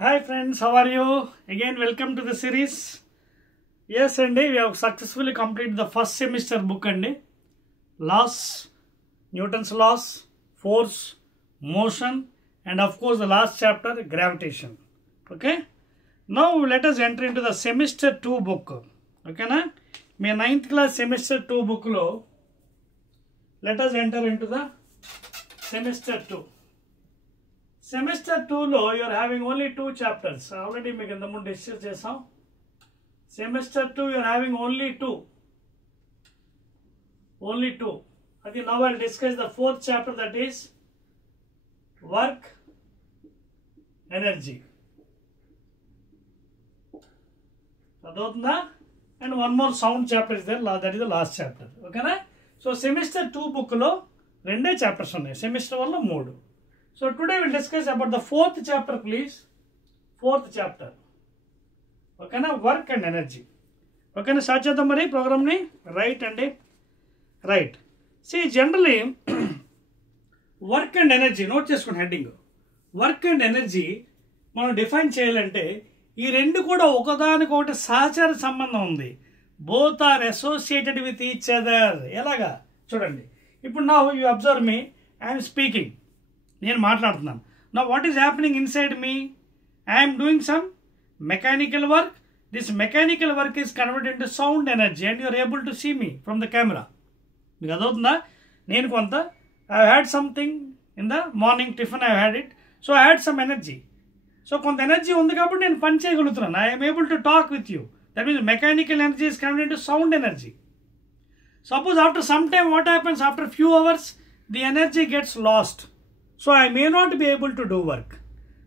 Hi friends, how are you? Again, welcome to the series. Yes, Andy, we have successfully completed the first semester book, Andy. Laws, Newton's laws, force, motion, and of course the last chapter, gravitation. Okay. Now let us enter into the semester 2 book. Okay, na? My 9th class semester 2 book lo. Let us enter into the semester 2. Semester 2 lo, you are having only 2 chapters. Already we can discuss this. Semester 2 you are having only 2. Only 2. Okay, now I will discuss the 4th chapter, that is work, energy. And one more sound chapter is there, that is the last chapter. Okay, na? So semester 2 book lo 2 chapters unnai, semester 1 lo 3. So today we will discuss about the 4th chapter, please. 4th chapter. Okay, na? Work and energy. Okay, na? Start chedam mari program ni. Right, Andy? Right. See, generally work and energy, note cheskoni heading. Work and energy మనం define చేయాలంటే ఈ రెండు కూడా ఒకదానికొకటి సహచర సంబంధం ఉంది. Both are associated with each other. ఎలాగా చూడండి. ఇప్పుడు నా you observe me, I'm speaking, నేను మాట్లాడుతున్నాను. నా what is happening inside me? I'm doing some mechanical work. This mechanical work is converted into sound energy and you're able to see me from the camera. మీకు అదవుతుందా? నేను కొంత I had something in the morning tiffin, I had it, so I had some energy. So కొంత energy ఉంది కాబట్టి నేను పని చేయగలుగుతున్నాను. I'm able to talk with you. That means mechanical energy is converted into sound energy. Suppose after some time what happens, after few hours the energy gets lost. So I may not be able to do work.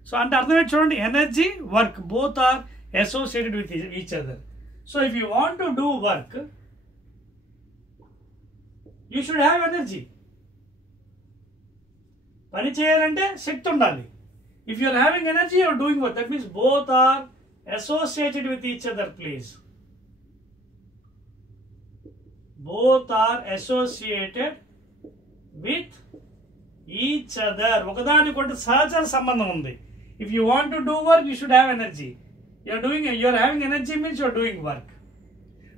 So ante ardham chudandi, energy, work both are associated with each other. So if you want to do work, you should have energy. Pani cheyalante shakti undali. If you are having energy, you are doing work. That means both are associated with each other, please. Both are associated with each other. ఒకదానికొకటి సహచర సంబంధం ఉంది. If you want to do work, you should have energy. You are having energy means you are doing work.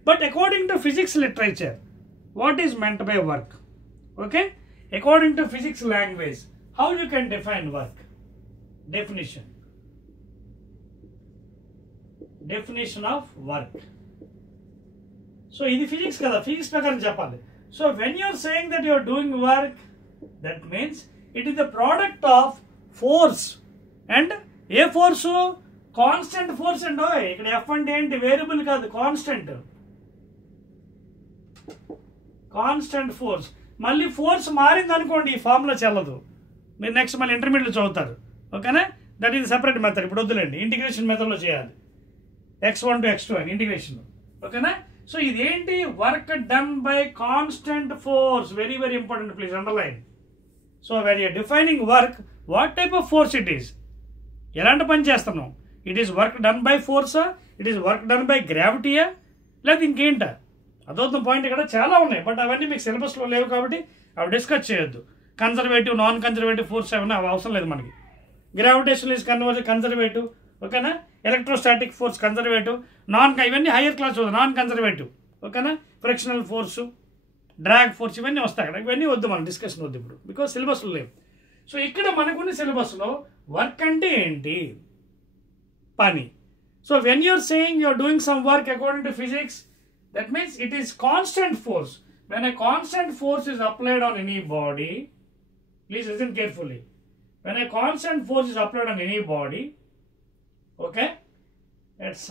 But according to physics literature, what is meant by work? Okay? According to physics language, how you can define work? Definition. Definition of work. So ఇది physics కదా, physics ప్రకారం చెప్పాలి. So when you're saying that you're doing work, that means it is the product of force. And ఏ force? Constant force and ఇక్కడ F అంటే ఏంటి? Variable కాదు, constant. Constant force. మళ్ళీ ఫోర్స్ మారింది అనుకోండి, ఈ ఫార్ములా చెల్లదు. మీరు నెక్స్ట్ మళ్ళీ ఇంటర్మీడియట్లో చదువుతారు. ఓకేనా? That is separate method. ఇప్పుడు వద్దులేండి, ఇంటిగ్రేషన్ మెథడ్లో చేయాలి. x1 to x2 అని ఇంటిగ్రేషన్. ఓకేనా? సో ఇదేంటి? Work done by constant force. Very very important, please underline. So when you're defining work, what type of force it is? ఎలాంటి పని చేస్తున్నాం? It is work done by ఫోర్సా? It is work done by గ్రావిటీయా? లేదా ఇంకేంట? అదొక point ఇక్కడ చాలా ఉన్నాయి, బట్ అవన్నీ మీకు సిలబస్లో లేవు కాబట్టి అవి డిస్కస్ చేయొద్దు. కన్జర్వేటివ్, నాన్ కన్జర్వేటివ్ ఫోర్స్ ఏమైనా అవి అవసరం లేదు మనకి. Gravitation is conservative. ఓకేనా? Electrostatic force conservative. ఇవన్నీ హైయర్ క్లాస్ వద్దు, నాన్ కన్జర్వేటివ్. ఓకేనా? ఫ్రిక్షనల్ ఫోర్సు, డ్రాగ్ ఫోర్స్, ఇవన్నీ వస్తాయి అక్కడ. ఇవన్నీ వద్దు, మనం డిస్కషన్ వద్దు ఇప్పుడు, బికాస్ సిలబస్లో లేవు. సో ఇక్కడ మనకున్న సిలబస్లో వర్క్ అంటే ఏంటి? పని. So when you're saying you're doing some work according to physics, that means it is constant force. When a constant force is applied on any body, please listen carefully. When a constant force is applied on any body, okay, that's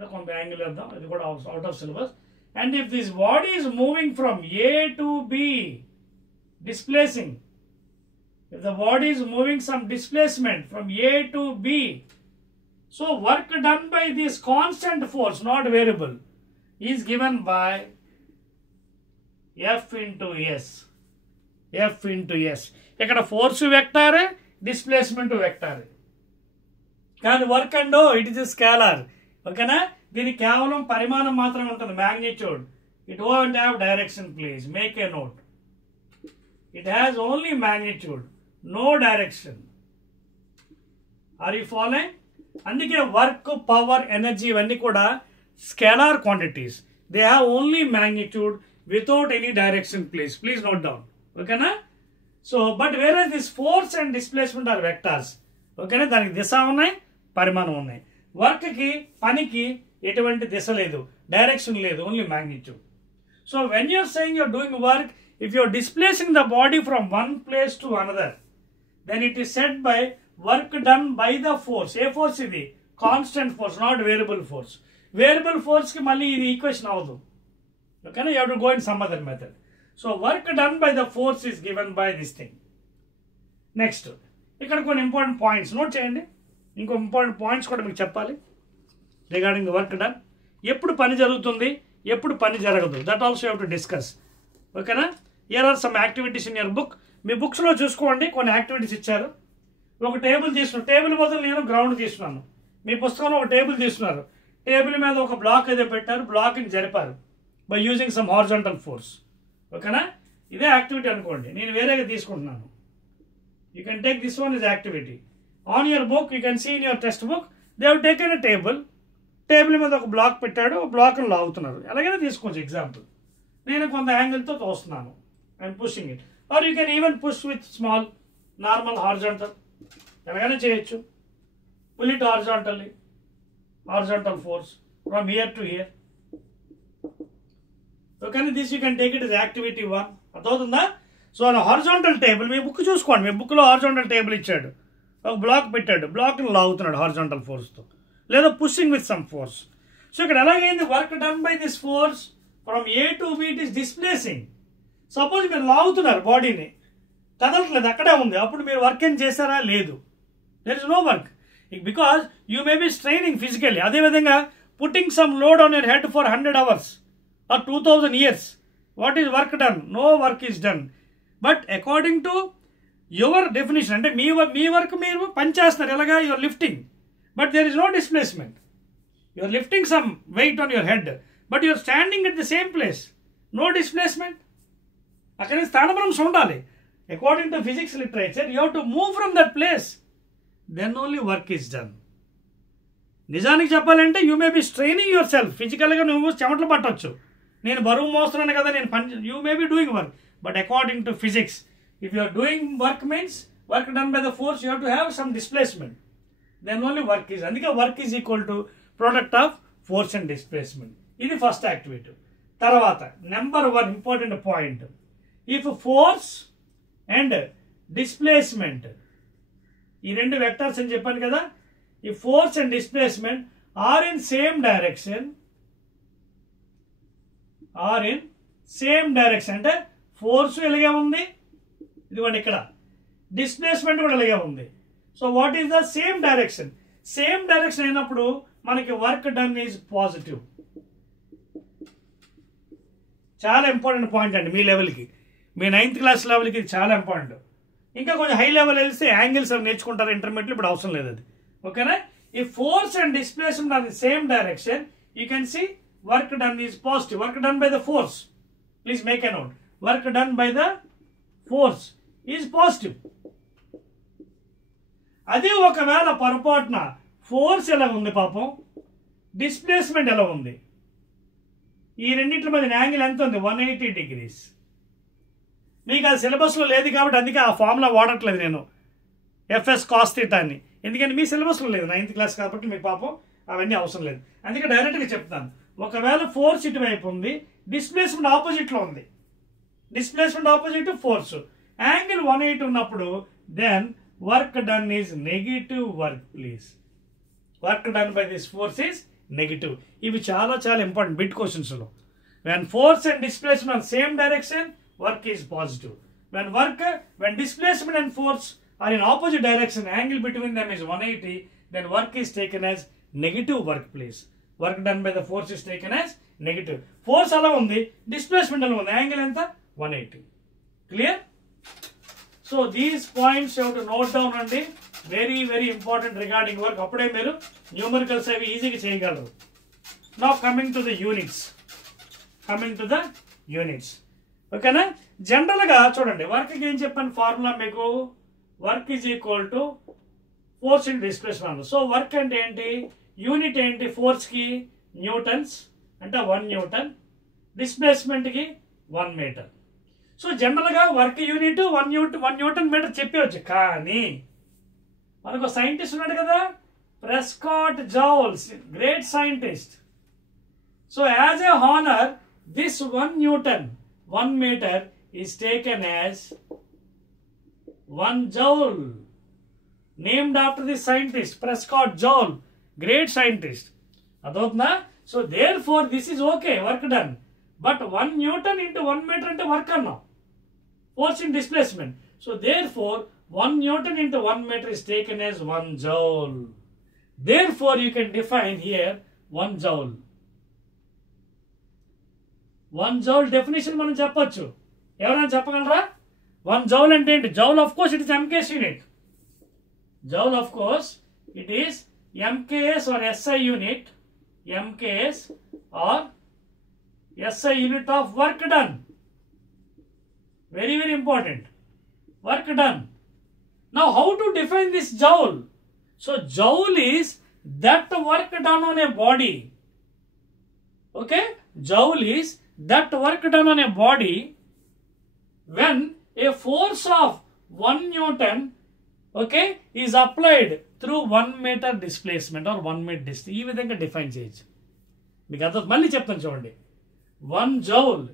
the angle of it got out of syllabus. And if this body is moving from A to B, displacing, if the body is moving some displacement from A to B, so work done by this constant force, not variable, is given by F into S. F into S. ఇక్కడ force వెక్టారే, displacement వెక్టారే. కానీ work and it is scalar. ఓకేనా? దీనికి కేవలం పరిమాణం మాత్రమే ఉంటుంది, magnitude. It won't have direction, please make a note. It has only magnitude, no direction. Are you following? అందుకే వర్క్, పవర్, ఎనర్జీ ఇవన్నీ కూడా scalar quantities. They have only magnitude without any direction. Please note down. ఓకేనా? So but వేరే this force and displacement are vectors. ఓకేనా? దానికి దిశ ఉన్నాయి, పరిమాణం ఉన్నాయి. వర్క్కి, పనికి ఎటువంటి దిశ లేదు, డైరెక్షన్ లేదు, only magnitude. So when you're saying you're doing work, if you are displacing the body from one place to another, then it is said by work done by the force. A force ఇది constant force, not variable force. Variable force కి మళ్ళీ ఇది equation అవదు. Okay, you have to go in some other method. So work done by the force is given by this thing. Next, ఇక్కడ కొన్ని important points note చేయండి. ఇంకో important points కూడా మీకు చెప్పాలి రిగార్డింగ్ ద వర్క్ డన్. ఎప్పుడు పని జరుగుతుంది, ఎప్పుడు పని జరగదు, that also you have to discuss. ఓకేనా? Here are some activities in your book. మీ బుక్స్లో చూసుకోండి, కొన్ని యాక్టివిటీస్ ఇచ్చారు. ఒక టేబుల్ తీసుకున్నాను, టేబుల్ బదులు నేను గ్రౌండ్ తీసుకున్నాను. మీ పుస్తకంలో ఒక టేబుల్ తీసుకున్నారు, టేబుల్ మీద ఒక బ్లాక్ ఏదో పెట్టారు, బ్లాక్ని జరిపారు by using some horizontal force. ఓకేనా? ఇదే యాక్టివిటీ అనుకోండి, నేను వేరేగా తీసుకుంటున్నాను. You can take this one is activity. On your book you can see in your text book they have taken a table. Table మీద ఒక బ్లాక్ పెట్టాడు, బ్లాక్ని లాగుతున్నారు. ఎలాగైనా తీసుకోవచ్చు. ఎగ్జాంపుల్, నేను కొంత యాంగిల్తో తోస్తున్నాను, I'm pushing it. Or you can even push with small normal horizontal, ఎలాగైనా చేయొచ్చు. Pull it horizontally, horizontal force from here to here. Okay, this you can take it is activity 1. అర్థమవుతుందా? సో అలా horizontal table, మీ book చూసుకోండి, మీ బుక్లో horizontal table ఇచ్చాడు, ఒక black పెట్టాడు, బ్లాక్ని లాగుతున్నాడు horizontal ఫోర్స్తో, లేదా pushing with some force. So ఇక్కడ ఎలాగైంది, work done by this force from A to B it is displacing. Suppose మీరు లాగుతున్నారు, బాడీని కదలట్లేదు, అక్కడే ఉంది, అప్పుడు మీరు వర్క్ ఏం చేశారా? లేదు. There is no work because you may be straining physically. అదేవిధంగా putting some load on your head for 100 hours or 2000 years. What is work done? No work is done. But according to your definition, అంటే మీ work మీరు పని చేస్తున్నారు, ఎలాగా? Your lifting, but there is no displacement. Your lifting some weight on your head, but your standing at the same place, no displacement. అక్కడ స్థానభ్రంశం ఉండాలి. According to physics literature you have to move from that place, then only work is done. నిజానికి చెప్పాలంటే you may be straining yourself. ఫిజికల్గా నువ్వు చెమటలు పట్టవచ్చు, నేను బరువు మోస్తున్నాను కదా, నేను పని, you may be doing work, but according to physics if you are doing work means work done by the force, you have to have some displacement, then only work is. అందుకే work is equal to product of force and displacement. ఇది first activity. తర్వాత number 1 important point, if force and displacement, ఈ రెండు vectors అని చెప్పాను కదా, ఈ force and displacement are in same direction, అంటే ఫోర్స్ ఇలాగే ఉంది, ఇదిగోండి ఇక్కడ, డిస్ప్లేస్మెంట్ కూడా ఇలాగే ఉంది. So what is the same direction? Same direction అయినప్పుడు మనకి వర్క్ డన్ ఈజ్ పాజిటివ్. చాలా ఇంపార్టెంట్ పాయింట్ అండి మీ లెవెల్కి, మీ 9th class లెవెల్కి ఇది చాలా ఇంపార్టెంట్. ఇంకా కొంచెం హై లెవెల్ వెళ్తే యాంగిల్స్ అవి నేర్చుకుంటారు ఇంటర్మీడియట్లో, ఇప్పుడు అవసరం లేదు అది. ఓకేనా? ఈ force and displacement are the same direction, you can see work done is positive. Work done by the force, please make a note, work done by the force is positive. అదే ఒకవేళ పొరపాటున ఫోర్స్ ఎలా ఉంది పాపం, displacement ఎలా ఉంది, ఈ రెండింటి మధ్య యాంగిల్ ఎంత ఉంది? 180 degrees. మీకు అది సిలబస్లో లేదు కాబట్టి అందుకే ఆ ఫార్ములా వాడట్లేదు నేను, ఎఫ్ఎస్ కాస్ థీటా అని. ఎందుకంటే మీ సిలబస్లో లేదు, 9th class కాబట్టి మీకు పాపం అవన్నీ అవసరం లేదు. అందుకే డైరెక్ట్గా చెప్తాను, ఒకవేళ ఫోర్స్ ఇటువైపు ఉంది, డిస్ప్లేస్మెంట్ ఆపోజిట్లో ఉంది, డిస్ప్లేస్మెంట్ ఆపోజిట్ ఫోర్స్, యాంగిల్ 180 ఉన్నప్పుడు then work done is negative work. Please, work done by this force is negative. ఇవి చాలా చాలా ఇంపార్టెంట్ బిట్ క్వశ్చన్స్లో. When force and displacement are same direction, work is positive. When displacement and force are in opposite direction, angle between them is 180, then work is taken as negative work. Please, work done by the force is taken as negative. Force ala undi, displacement ala undi, angle enta 180. Clear? So these points you have to note down andi, very very important regarding work. Appude meeru numericals avi easy ga cheyagalaru. Now coming to the units. ఓకేనా? జనరల్గా చూడండి, వర్క్కి ఏం చెప్పాను formula మీకు, work is equal to force into displacement. So work అంటే ఏంటి, unit ఏంటి ఫోర్స్కి న్యూటన్స్ అంటే 1 న్యూటన్, డిస్ప్లేస్మెంట్కి 1 మీటర్. సో జనరల్గా వర్క్ యూనిట్ 1 న్యూటన్ మీటర్ చెప్పవచ్చు. కానీ మనకు సైంటిస్ట్ ఉన్నాడు కదా, Prescott Joules, great scientist. So as a honour this 1 newton 1 metre is taken as 1 joule, named after the scientist Prescott Joule, great scientist. అదవుతుందా? So there four this is okay, work done. But 1 newton into 1 meter అంటే work అన్నాం, force in displacement. So there four 1 newton into 1 meter is taken as 1 joule. Therefore you can define here 1 joule. 1 joule definition మనం చెప్పొచ్చు. ఎవరైనా చెప్పగలరా? 1 joule అంటే ఏంటి? Joule of course it is MKS unit. Joule of course it is MKS or SI unit. MKS or SI unit of work done. Very very important. Work done. Now how to define this joule? So joule is that work done on a body. Okay? Joule is that work done on a body when a force of 1 Newton, okay, is applied through 1 meter displacement or 1 meter distance. ఈ విధంగా define చేయొచ్చు. మీకు అర్థం, మళ్ళీ చెప్తాను చూడండి. 1 joule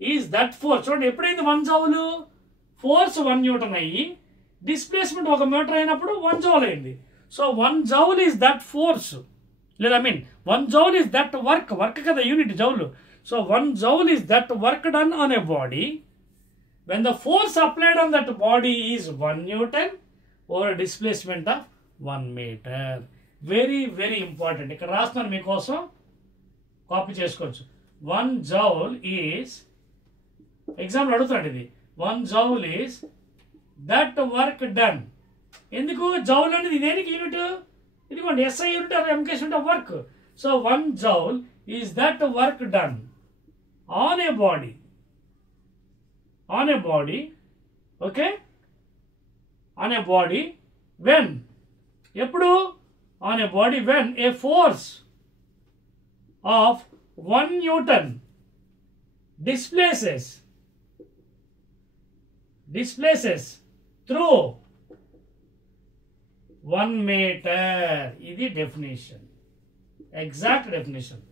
is that force. చూడండి, ఎప్పుడైంది 1 joule? Force 1 Newton అయ్యి డిస్ప్లేస్మెంట్ 1 మీటర్ అయినప్పుడు 1 joule అయింది. So 1 joule is that force, లేదా I mean 1 joule is that work కదా unit joule. So 1 joule is that work done on a body when the force applied on that body is 1 Newton over a displacement of 1 meter. Very very important. ఇక్కడ రాస్తున్నాను మీకోసం, copy చేసుకోవచ్చు. 1 joule is, example అడుగుతాడు ఇది, 1 joule is that work done. ఎందుకు joule అనేది దేనికి యూనిట్? ఇదిగోండి SI unit or MKS unit of work. So 1 joule is that work done on a body. On a body, okay, on a body when, ఎప్పుడు? On a body when a force of 1 Newton displaces through 1 meter. ఇది definition, exact definition.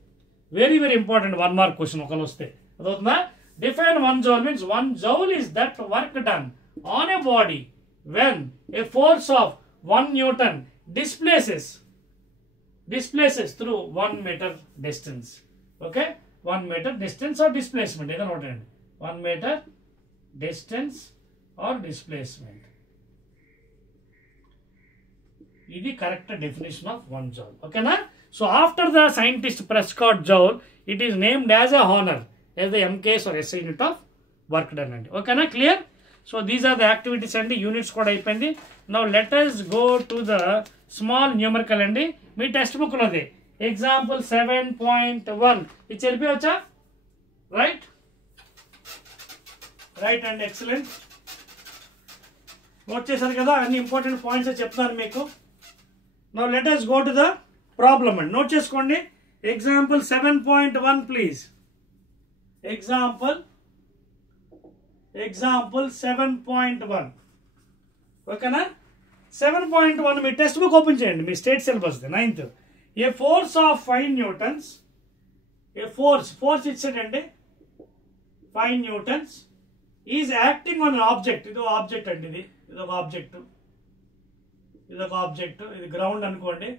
Very very important 1 mark question ఒకళ్ళు వస్తే. అదవుతుందా? Define 1 joule means 1 joule is that work done on a body when a force of 1 Newton displaces through 1 meter distance. Okay? 1 meter distance or displacement. Either note 1 meter distance or displacement. This is correct definition of 1 joule. Okay na? So after the scientist Prescott Joule, it is named as a honor as the MKS or SI unit of work done. Okay na? Clear? So these are the activities and the units కూడా అయిపోయింది. Now let us go to the small numerical అండి. మీ text book లోది example 7.1 ఇది చెప్పవచ్చా? Right right and excellent. Note చేశారు కదా, అన్ని important points చెప్తాను మీకు. Now let us go to the problem అండి. నోట్ చేసుకోండి. Example 7.1 please. Example 7.1. ఓకేనా? 7.1 మీ టెక్స్ట్ బుక్ ఓపెన్ చేయండి, మీ state syllabus 9th. A force of 5 newtons, a force ఇచ్చాడండి 5 newtons is acting on object. ఇది ఆబ్జెక్ట్ అండి, ఇది ఒక ఆబ్జెక్ట్, ఇది గ్రౌండ్ అనుకోండి.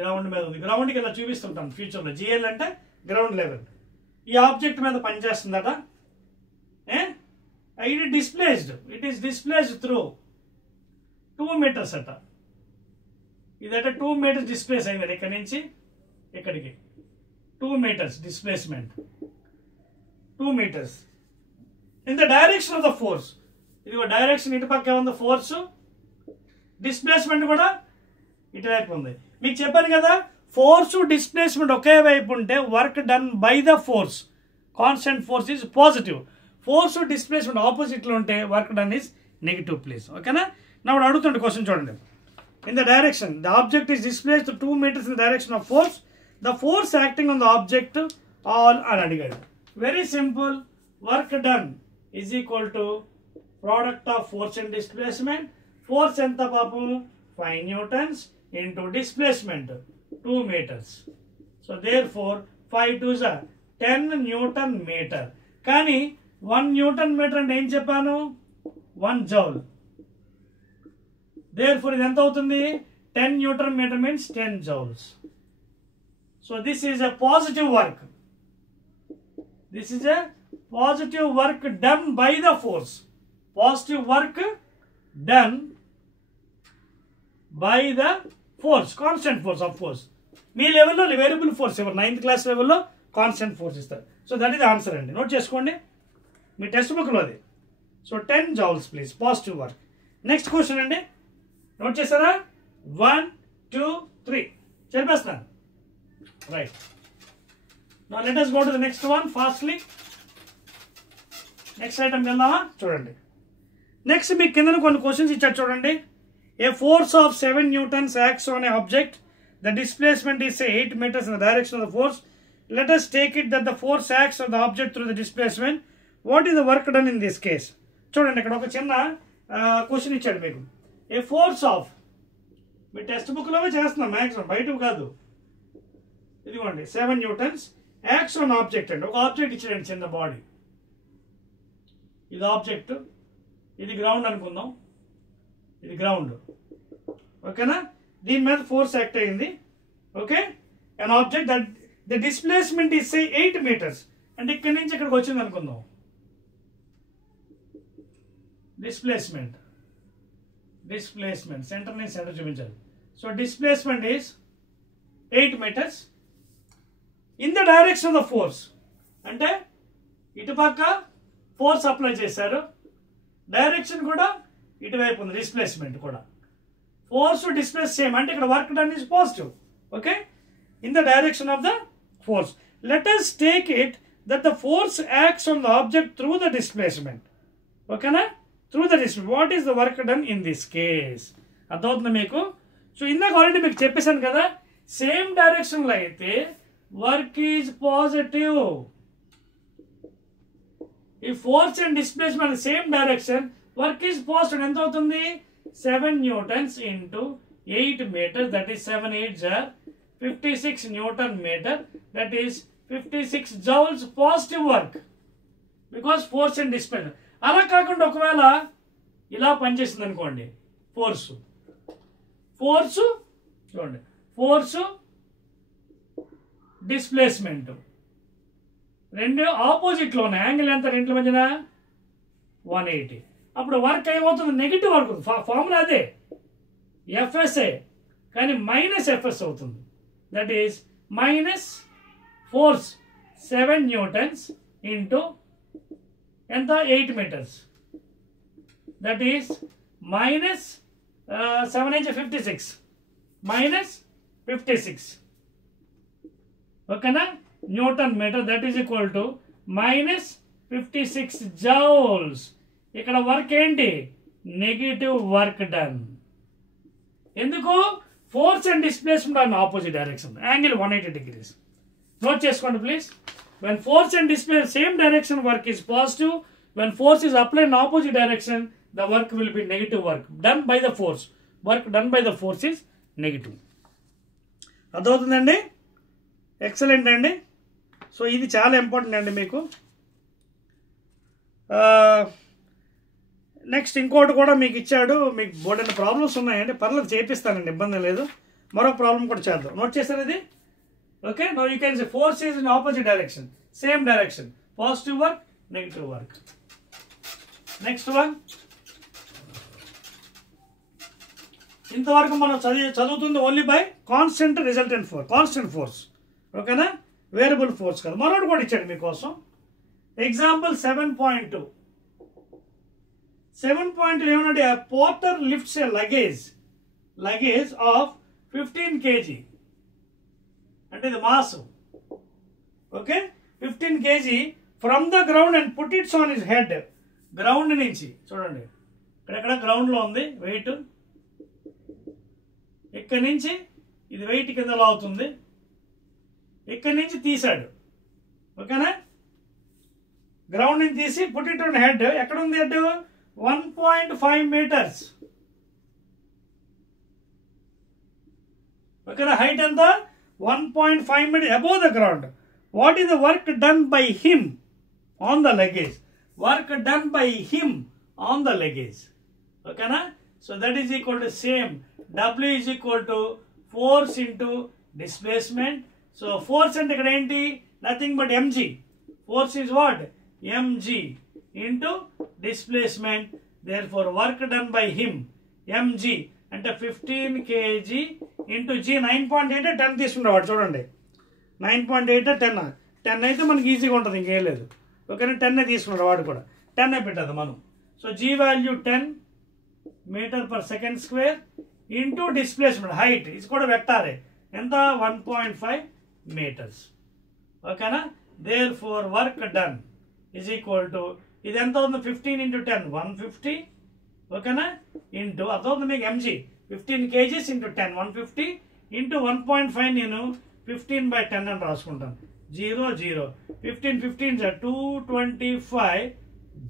గ్రౌండ్ మీద ఉంది. గ్రౌండ్కి ఇలా చూపిస్తుంటాం ఫ్యూచర్లో. జిఎల్ అంటే గ్రౌండ్ లెవెల్. ఈ ఆబ్జెక్ట్ మీద పనిచేస్తుందట. It is displaced through 2 meters అట. ఇదట 2 meters డిస్ప్లేస్ అయింది ఇక్కడ నుంచి ఇక్కడికి. 2 meters displacement, 2 meters in the direction of the force. ఇది డైరెక్షన్ ఇటు పక్క ఉంది ఫోర్స్, డిస్ప్లేస్మెంట్ కూడా ఇటువైపు ఉంది. మీకు చెప్పాను కదా, ఫోర్స్ డిస్ప్లేస్మెంట్ ఒకే వైపు ఉంటే work done by the force, constant force is positive. Force displacement ఆపోజిట్లో ఉంటే work done is negative please. ఓకేనా? నా అడుగుతుండే క్వశ్చన్ చూడండి. in the direction. The object is displaced 2 meters in the direction of force. The force acting on the object all అని అడిగాడు. Very simple. Work done is equal to product of force and displacement. Force ఎంత పాపం 5 newtons into displacement 2 meters. So therefore 5 2s are 10 Newton meter. కానీ 1 Newton meter అంటే ఏం చెప్పాను? 1 joule. Therefore ఇది ఎంత అవుతుంది? 10 Newton meter means 10 joules. So this is a positive work. This is a positive work done by the force. Positive work done by the force. Constant force, of course. మీ లెవెల్లో variable force ఇవ్వరు. 9th class లెవెల్లో constant force ఇస్తారు. So that is answer అండి. Note చేసుకోండి మీ text బుక్లో అది. So 10 joules please. Positive work. Next question అండి. Note చేస్తారా? 1 2 3 చెప్పేస్తాను. Right. Now let us go to the next one fastly. Next item వెళ్దామా? చూడండి. నెక్స్ట్ మీకు కింద కొన్ని క్వశ్చన్స్ ఇచ్చారు చూడండి. ఏ force of 7 newtons acts on an object. The displacement is say 8 meters in the direction of the force. Let us take it that the force acts on the object through the displacement. What is the work done in this case? చూడండి ఇక్కడ ఒక చిన్న question ఇచ్చాడు మీకు. ఏ force of, me text బుక్లోనే చేస్తున్నాం maximum, బయట కాదు. ఇదిగోండి 7 newtons యాక్ట్స్ ఆన్ ఆబ్జెక్ట్ అండి. ఒక ఆబ్జెక్ట్ ఇచ్చాడండి, చిన్న బాడీ. ఇది ఆబ్జెక్ట్, ఇది గ్రౌండ్ అనుకుందాం. ఇది గ్రౌండ్, ఓకేనా? దీని మీద ఫోర్స్ యాక్ట్ అయింది. Okay, an object that the displacement is say 8 meters. అంటే ఇక్కడి నుంచి ఇక్కడికి వచ్చింది అనుకుందాం. డిస్ప్లేస్మెంట్ సెంటర్ నుంచి సెంటర్ చూపించాలి. So displacement is 8 meters in the direction of the force. అంటే ఇటుపక్క ఫోర్స్ అప్లై చేశారు, డైరెక్షన్ కూడా ఇటువైపు ఉంది, డిస్ప్లేస్మెంట్ కూడా. ఫోర్స్ టు డిస్ప్లేస్ సేమ్, అంటే ఇక్కడ work done is positive. Okay, in the direction of the force. Let us take it that the force acts on the object through the displacement. ఓకేనా? through the displacement. What is the work done in this case? అర్థమవుతుందా మీకు? So ఇందాక already మీకు చెప్పేశాను కదా, same డైరెక్షన్లో అయితే work is positive. ఈ force and displacement same direction, work is positive. ఎంత అవుతుంది? 7 newtons into 8 meters, that is 7 8s are 56 Newton meter, that is 56 joules positive work because force and displacement. అలా కాకుండా ఒకవేళ ఇలా పనిచేస్తుంది అనుకోండి, ఫోర్స్ చూడండి, ఫోర్స్ డిస్ప్లేస్మెంట్ రెండు ఆపోజిట్లో ఉన్నాయి. యాంగిల్ ఎంత రెంట్ల మధ్యన? 180. అప్పుడు వర్క్ ఏమవుతుంది? Negative work. ఫార్ములా అదే, ఎఫ్ఎస్ఏ, కానీ మైనస్ ఎఫ్ఎస్ అవుతుంది. That is minus force 7 newtons into ఎంత? 8 meters. That is minus 7 inch 56 minus 56. ఓకేనా? Newton metre. That is equal to minus 56 joules. ఇక్కడ వర్క్ ఏంటి? Negative work done. ఎందుకు? Force and displacement on opposite direction, angle 180 degrees. Note చేసుకోండి please. when force and displacement same direction, work is positive. when force is applied in opposite direction, the work will be negative work done by the force. Work done by the force is negative. అర్థమవుతుందండి? Excellent అండి. So ఇది చాలా important అండి మీకు. Next ఇంకోటి కూడా మీకు ఇచ్చాడు. మీకు బోర్డైన ప్రాబ్లమ్స్ ఉన్నాయండి, పర్లేదు చేపిస్తానండి, ఇబ్బంది లేదు. మరొక ప్రాబ్లం కూడా చేద్దాం. నోట్ చేస్తారు ఇది? Okay, now you can say force is in opposite direction, same direction, positive work, negative work. Next one. ఇంతవరకు మనం చదువుతుంది only by constant resultant force, constant force. ఓకేనా? వేరియబుల్ ఫోర్స్ కాదు. మరొకటి కూడా ఇచ్చాడు మీకోసం. ఎగ్జాంపుల్ 7.2. 7.2 ఏమన్నాడు? a porter lifts a luggage of 15 kg. అంటే ఇది mass. Okay, 15 kg from the ground and put it's on his head. Ground నుంచి చూడండి, ఇక్కడెక్కడ గ్రౌండ్లో ఉంది వెయిట్. ఇక్కడ నుంచి ఇది వెయిట్ కింద లాగుతుంది, ఇక్కడి నుంచి తీసాడు. ఓకేనా, గ్రౌండ్ నుంచి తీసి పుట్ ఇట్ ఆన్ హెడ్. ఎక్కడ ఉంది హెడ్? 1.5 meters. ఓకేనా, హైట్ ఎంత? 1.5 meters above the ground. What is the work done by him on the luggage? Work done by him on the luggage. ఓకేనా, so that is equal to same. W is equal to force into displacement. So force అంటే ఇక్కడ ఏంటి? Nothing but mg. Force is what? mg into displacement. Therefore work done by him mg అంటే 15 kg into g. 9.8 10 తీసుకున్నాడు చూడండి. 9.8 10 అయితే మనకి ఈజీగా ఉంటుంది, ఇంకేం లేదు. ఓకేనా, 10 తీసుకున్నాడు వాడు కూడా. 10 పెట్టదు మనం. సో g value 10 m/s² into displacement height ఇది కూడా వెక్టారే ఎంత? 1.5 meters. ఓకేనా, therefore work done is equal to ఇది ఎంత అవుతుంది? 15 into 10 150. ఓకేనా, ఇంటూ అర్థమవుతుంది మీకు mg 15 kgs into 10 150 ఇంటూ 1.5 నేను 15/10 అని రాసుకుంటాను. 0 0 15 15 225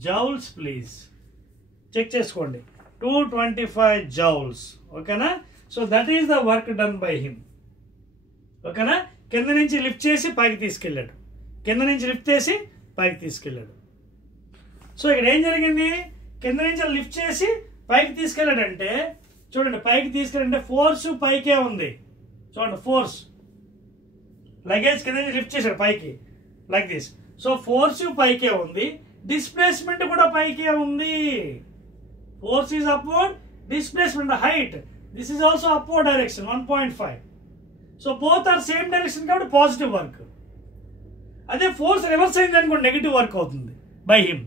joules ప్లీజ్. చెక్ చేసుకోండి, 225 joules. ఓకేనా, so that is the work done by him. ఓకేనా, కింద నుంచి లిఫ్ట్ చేసి పైకి తీసుకెళ్ళాడు, కింద నుంచి లిఫ్ట్ చేసి పైకి తీసుకెళ్ళాడు. సో ఇక్కడ ఏం జరిగింది? కింద నుంచి లిఫ్ట్ చేసి పైకి తీసుకెళ్ళాడంటే చూడండి, పైకి తీసుకెళ్ళంటే ఫోర్స్ పైకే ఉంది. చూడండి, ఫోర్స్ లగేజ్ కింద నుంచి లిఫ్ట్ చేశాడు పైకి లైక్ దిస్. సో ఫోర్స్ పైకే ఉంది, డిస్ప్లేస్మెంట్ కూడా పైకే ఉంది. Force is upward, displacement height this is also upward direction 1.5. So both are same direction కాబట్టి పాజిటివ్ వర్క్. అదే ఫోర్స్ రివర్స్ అయింది అనుకోండి, నెగిటివ్ వర్క్ అవుతుంది బై హిమ్.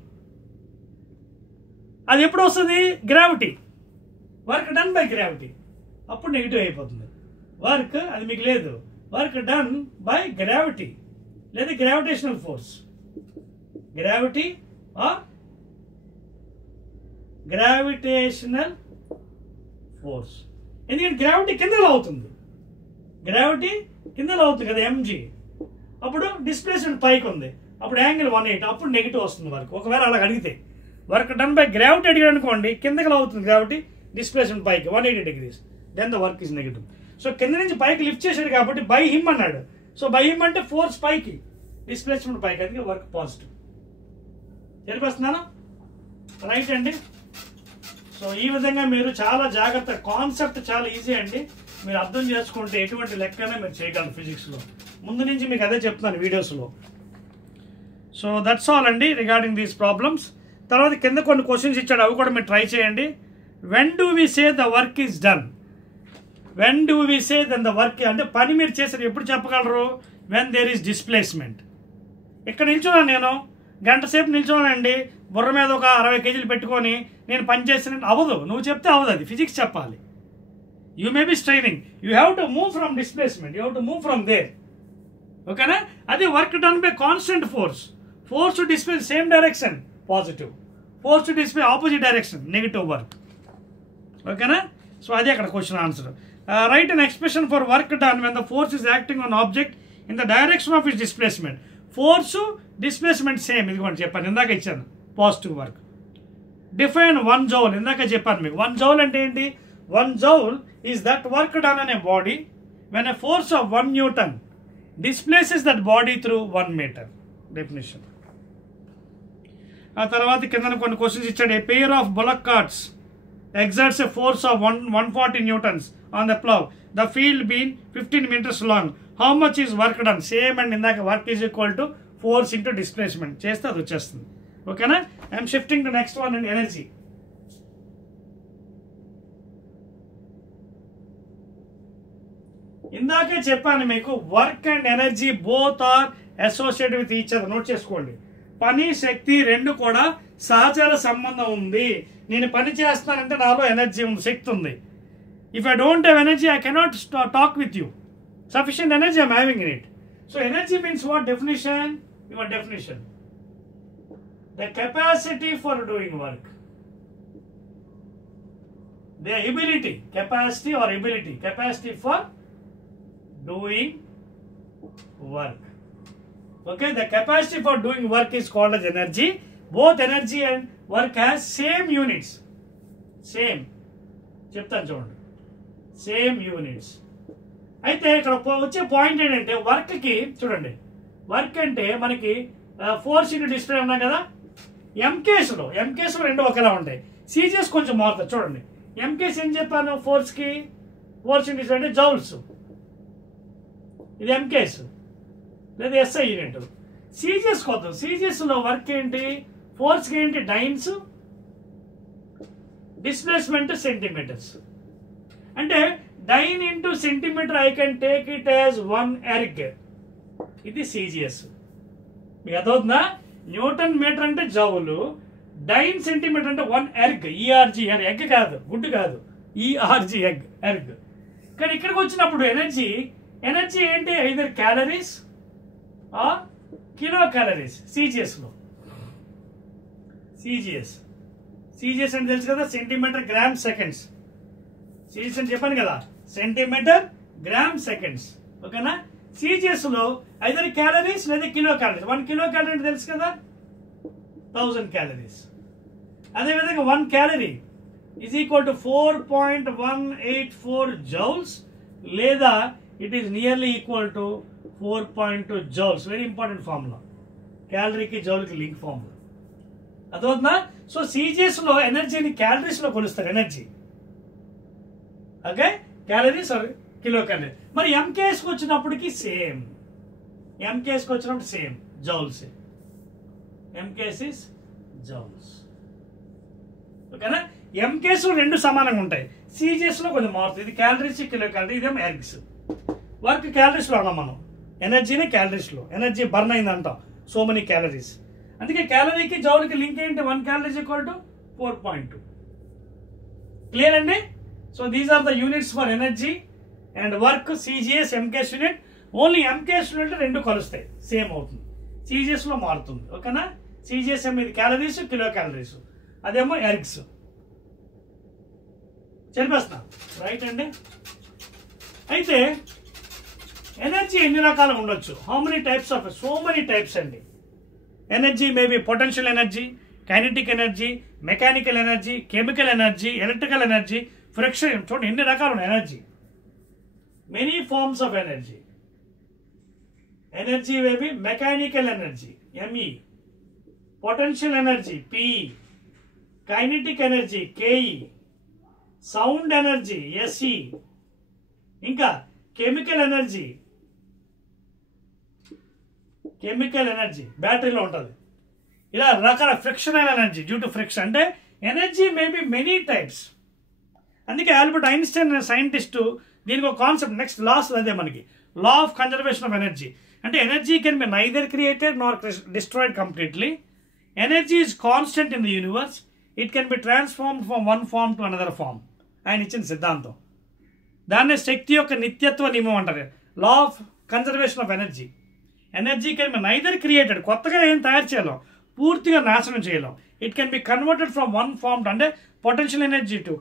అది ఎప్పుడు వస్తుంది? Gravity, work done by gravity, అప్పుడు నెగిటివ్ అయిపోతుంది వర్క్. అది మీకు లేదు, వర్క్ డన్ బై గ్రావిటీ లేదా gravitational force. Gravity or gravitational force. ఎందుకంటే గ్రావిటీ కిందలో అవుతుంది, గ్రావిటీ కిందలో అవుతుంది కదా mg. అప్పుడు డిస్ప్లేస్మెంట్ పైకి ఉంది, అప్పుడు యాంగిల్ 180, అప్పుడు నెగిటివ్ వస్తుంది వర్క్. ఒకవేళ అలా అడిగితే వర్క్ డన్ బై గ్రావిటీ అడిగాడు అనుకోండి, కిందకి అవుతుంది గ్రావిటీ, డిస్ప్లేస్మెంట్ పైకి 180 degrees, then the work is negative. So కింద నుంచి పైకి లిఫ్ట్ చేశాడు కాబట్టి బై హిమ్ అన్నాడు. సో బై హిమ్ అంటే ఫోర్స్ పైకి, డిస్ప్లేస్మెంట్ పైకి, అది వర్క్ పాజిటివ్. తెలిపిస్తున్నాను రైట్ అండి. సో ఈ విధంగా మీరు చాలా జాగ్రత్త, కాన్సెప్ట్ చాలా ఈజీ అండి. మీరు అర్థం చేసుకుంటే ఎటువంటి లెక్కైనా మీరు చేయగలరు ఫిజిక్స్లో. ముందు నుంచి మీకు అదే చెప్తున్నాను వీడియోస్లో. సో దట్స్ ఆల్ అండి రిగార్డింగ్ దీస్ ప్రాబ్లమ్స్. తర్వాత కింద కొన్ని క్వశ్చన్స్ ఇచ్చాడు, అవి కూడా మీరు ట్రై చేయండి. When do we say the work is done? When do we say then the work అంటే పని మీరు చేశారు ఎప్పుడు చెప్పగలరు? When there is displacement. ఇక్కడ నిల్చున్నాను నేను, గంట సేపు నిల్చున్నానండి, బుర్ర మీద ఒక 60 kgs పెట్టుకొని నేను పని చేస్తాను అవ్వదు. నువ్వు చెప్తే అవ్వదు, అది ఫిజిక్స్ చెప్పాలి. You may be straining, you have to move from displacement, you have to move from there. ఓకేనా, అదే work done by constant force. Force to displace same direction positive, force to display opposite direction negative work. ఓకేనా, సో అదే అక్కడ question answer. Write an expression for work done when the force is acting on object in the direction of is displacement. Force displacement same, ఇదిగోండి చెప్పాను, ఇందాక ఇచ్చాను positive work. Define 1 joule, ఇందాక చెప్పాను మీకు. 1 joule అంటే ఏంటి? 1 joule is that work done on a body when a force of 1 Newton displaces that body through 1 meter. Definition. ఆ తర్వాత కింద కొన్ని క్వశ్చన్స్ ఇచ్చాడు. A pair of bullock carts exerts a force of 140 newtons on the plow. The field being 15 meters long. How much is work done? Same and ఇందాక work is equal to force into displacement. చేస్తే అది వచ్చేస్తుంది. ఓకేనా, I'm shifting to next one and energy. ఇందాకే చెప్పాను మీకు, work and energy both are associated with each other. Note చేసుకోండి, పని శక్తి రెండు కూడా సహచర సంబంధం ఉంది. నేను పని చేస్తానంటే నాలో ఎనర్జీ ఉంది, శక్తి ఉంది. If I don't have energy I cannot talk with you. Sufficient energy I'm having in it. So energy means what? Definition, your definition, the capacity for doing work. The ability, capacity or ability, capacity for doing work. Okay, the capacity for doing work is called as energy. Both energy and work has same units. Same. చెప్తాను చూడండి, same units. అయితే ఇక్కడ వచ్చే point ఏంటంటే వర్క్కి చూడండి, work అంటే మనకి ఫోర్స్ ఇంటూ డిస్ప్లే ఉన్నాం కదా. ఎంకేస్లో రెండు ఒకేలా ఉంటాయి. సీజీఎస్ కొంచెం మారుతుంది. చూడండి, ఎంకేస్ ఏం చెప్పాను, ఫోర్స్కి ఫోర్స్ ఇంటూ డిస్ప్లే అంటే జౌల్స్, ఇది ఎంకేస్ లేదా ఎస్ఐ యూనిట్. సీజీఎస్ కొత్త, సీజీఎస్లో వర్క్ ఏంటి, ఫోర్స్కి ఏంటి డైన్స్, డిస్ప్లేస్మెంట్ సెంటీమీటర్స్. అంటే dyne into centimetre I can take it as 1 erg. ఇది సీజీఎస్. మీకు అర్థమవుతుందా? న్యూటన్ మీటర్ అంటే జౌలు, డైన్ సెంటీమీటర్ అంటే 1 erg. ఈఆర్జీ, ఎగ్ కాదు, గుడ్డు కాదు, ఈఆర్జీ ఎర్గ్. కానీ ఇక్కడికి వచ్చినప్పుడు ఎనర్జీ ఏంటి, either calories or kilo calories. సీజీఎస్లో సీజీఎస్ అంటే తెలుసు కదా, సెంటీమీటర్ గ్రామ్ సెకండ్స్. సీజీఎస్ అని చెప్పాను కదా, సెంటీమీటర్ గ్రామ్ సెకండ్స్. ఓకేనా? సీజీఎస్లో ఐదర్ క్యాలరీస్ లేదా కిలో క్యాలరీస్. 1 కిలో క్యాలరీ అంటే తెలుసు కదా, 1000 క్యాలరీస్. అదేవిధంగా 1 calorie is equal to 4.184 joules, లేదా it is nearly equal to 4.2 joules. Very important formula, క్యాలరీకి జౌల్కి లింక్ ఫార్ములా. అర్థమవుతుందా? సో సీజీఎస్లో ఎనర్జీని క్యాలరీస్లో కొలుస్తారు, energy. Okay, calories kilo calorie. మరి ఎంకేఎస్కి వచ్చినప్పటికి same, same joules. MKS is joules. ఓకేనా? ఎంకేఎస్ రెండు సమానంగా ఉంటాయి, సీజీఎస్లో కొంచెం మారుతుంది. ఇది క్యాలరీస్, కిలో క్యాలరీ, ఇదేమో ఎర్గ్స్. వర్క్ క్యాలరీస్లో అన్నాం మనం, ఎనర్జీని క్యాలరీస్లో, ఎనర్జీ బర్న్ అయిందంటాం, సో మెనీ క్యాలరీస్. అందుకే క్యాలరీకి జౌల్కి లింక్ ఏంటి, 1 calorie is equal to 4.2. Clear అండి? So these are the units for energy and work. CGS, MKS unit. Only MKS unit రెండు కలుస్తాయి, సేమ్ అవుతుంది. సీజీఎస్లో మారుతుంది. ఓకేనా? సీజీఎస్ ఏమో ఇది క్యాలరీస్, కిలో క్యాలరీస్, అదేమో ఎర్గ్స్. చెప్పేస్తున్నా, రైట్ అండి? అయితే ఎనర్జీ ఎన్ని రకాలు ఉండొచ్చు? How many types of? So many types అండి. Energy may be potential energy, kinetic energy, mechanical energy, chemical energy, electrical energy, friction. చూడండి ఎన్ని రకాలు ఉన్నాయి energy. Many forms of energy. Energy may be mechanical energy, ME, potential energy, PE, kinetic energy, KE, sound energy, SE, ఇంకా chemical energy బ్యాటరీలో ఉంటుంది. ఇలా రకాల frictional energy due to friction. అంటే energy may be many types. అందుకే Albert Einstein scientist దీనికి ఒక concept, next laws అదే మనకి, law of conservation of energy. అంటే energy can be neither created nor destroyed completely. Energy is constant in the universe. It can be transformed from one form to another form. ఆయన ఇచ్చిన సిద్ధాంతం. దాన్నే శక్తి యొక్క నిత్యత్వ నియమం అంటారు, law of conservation of energy. Energy can be neither created, కొత్తగా ఏం తయారు చేయలేం, పూర్తిగా నాశనం చేయలేం. It can be converted from one form to, అంటే potential energy to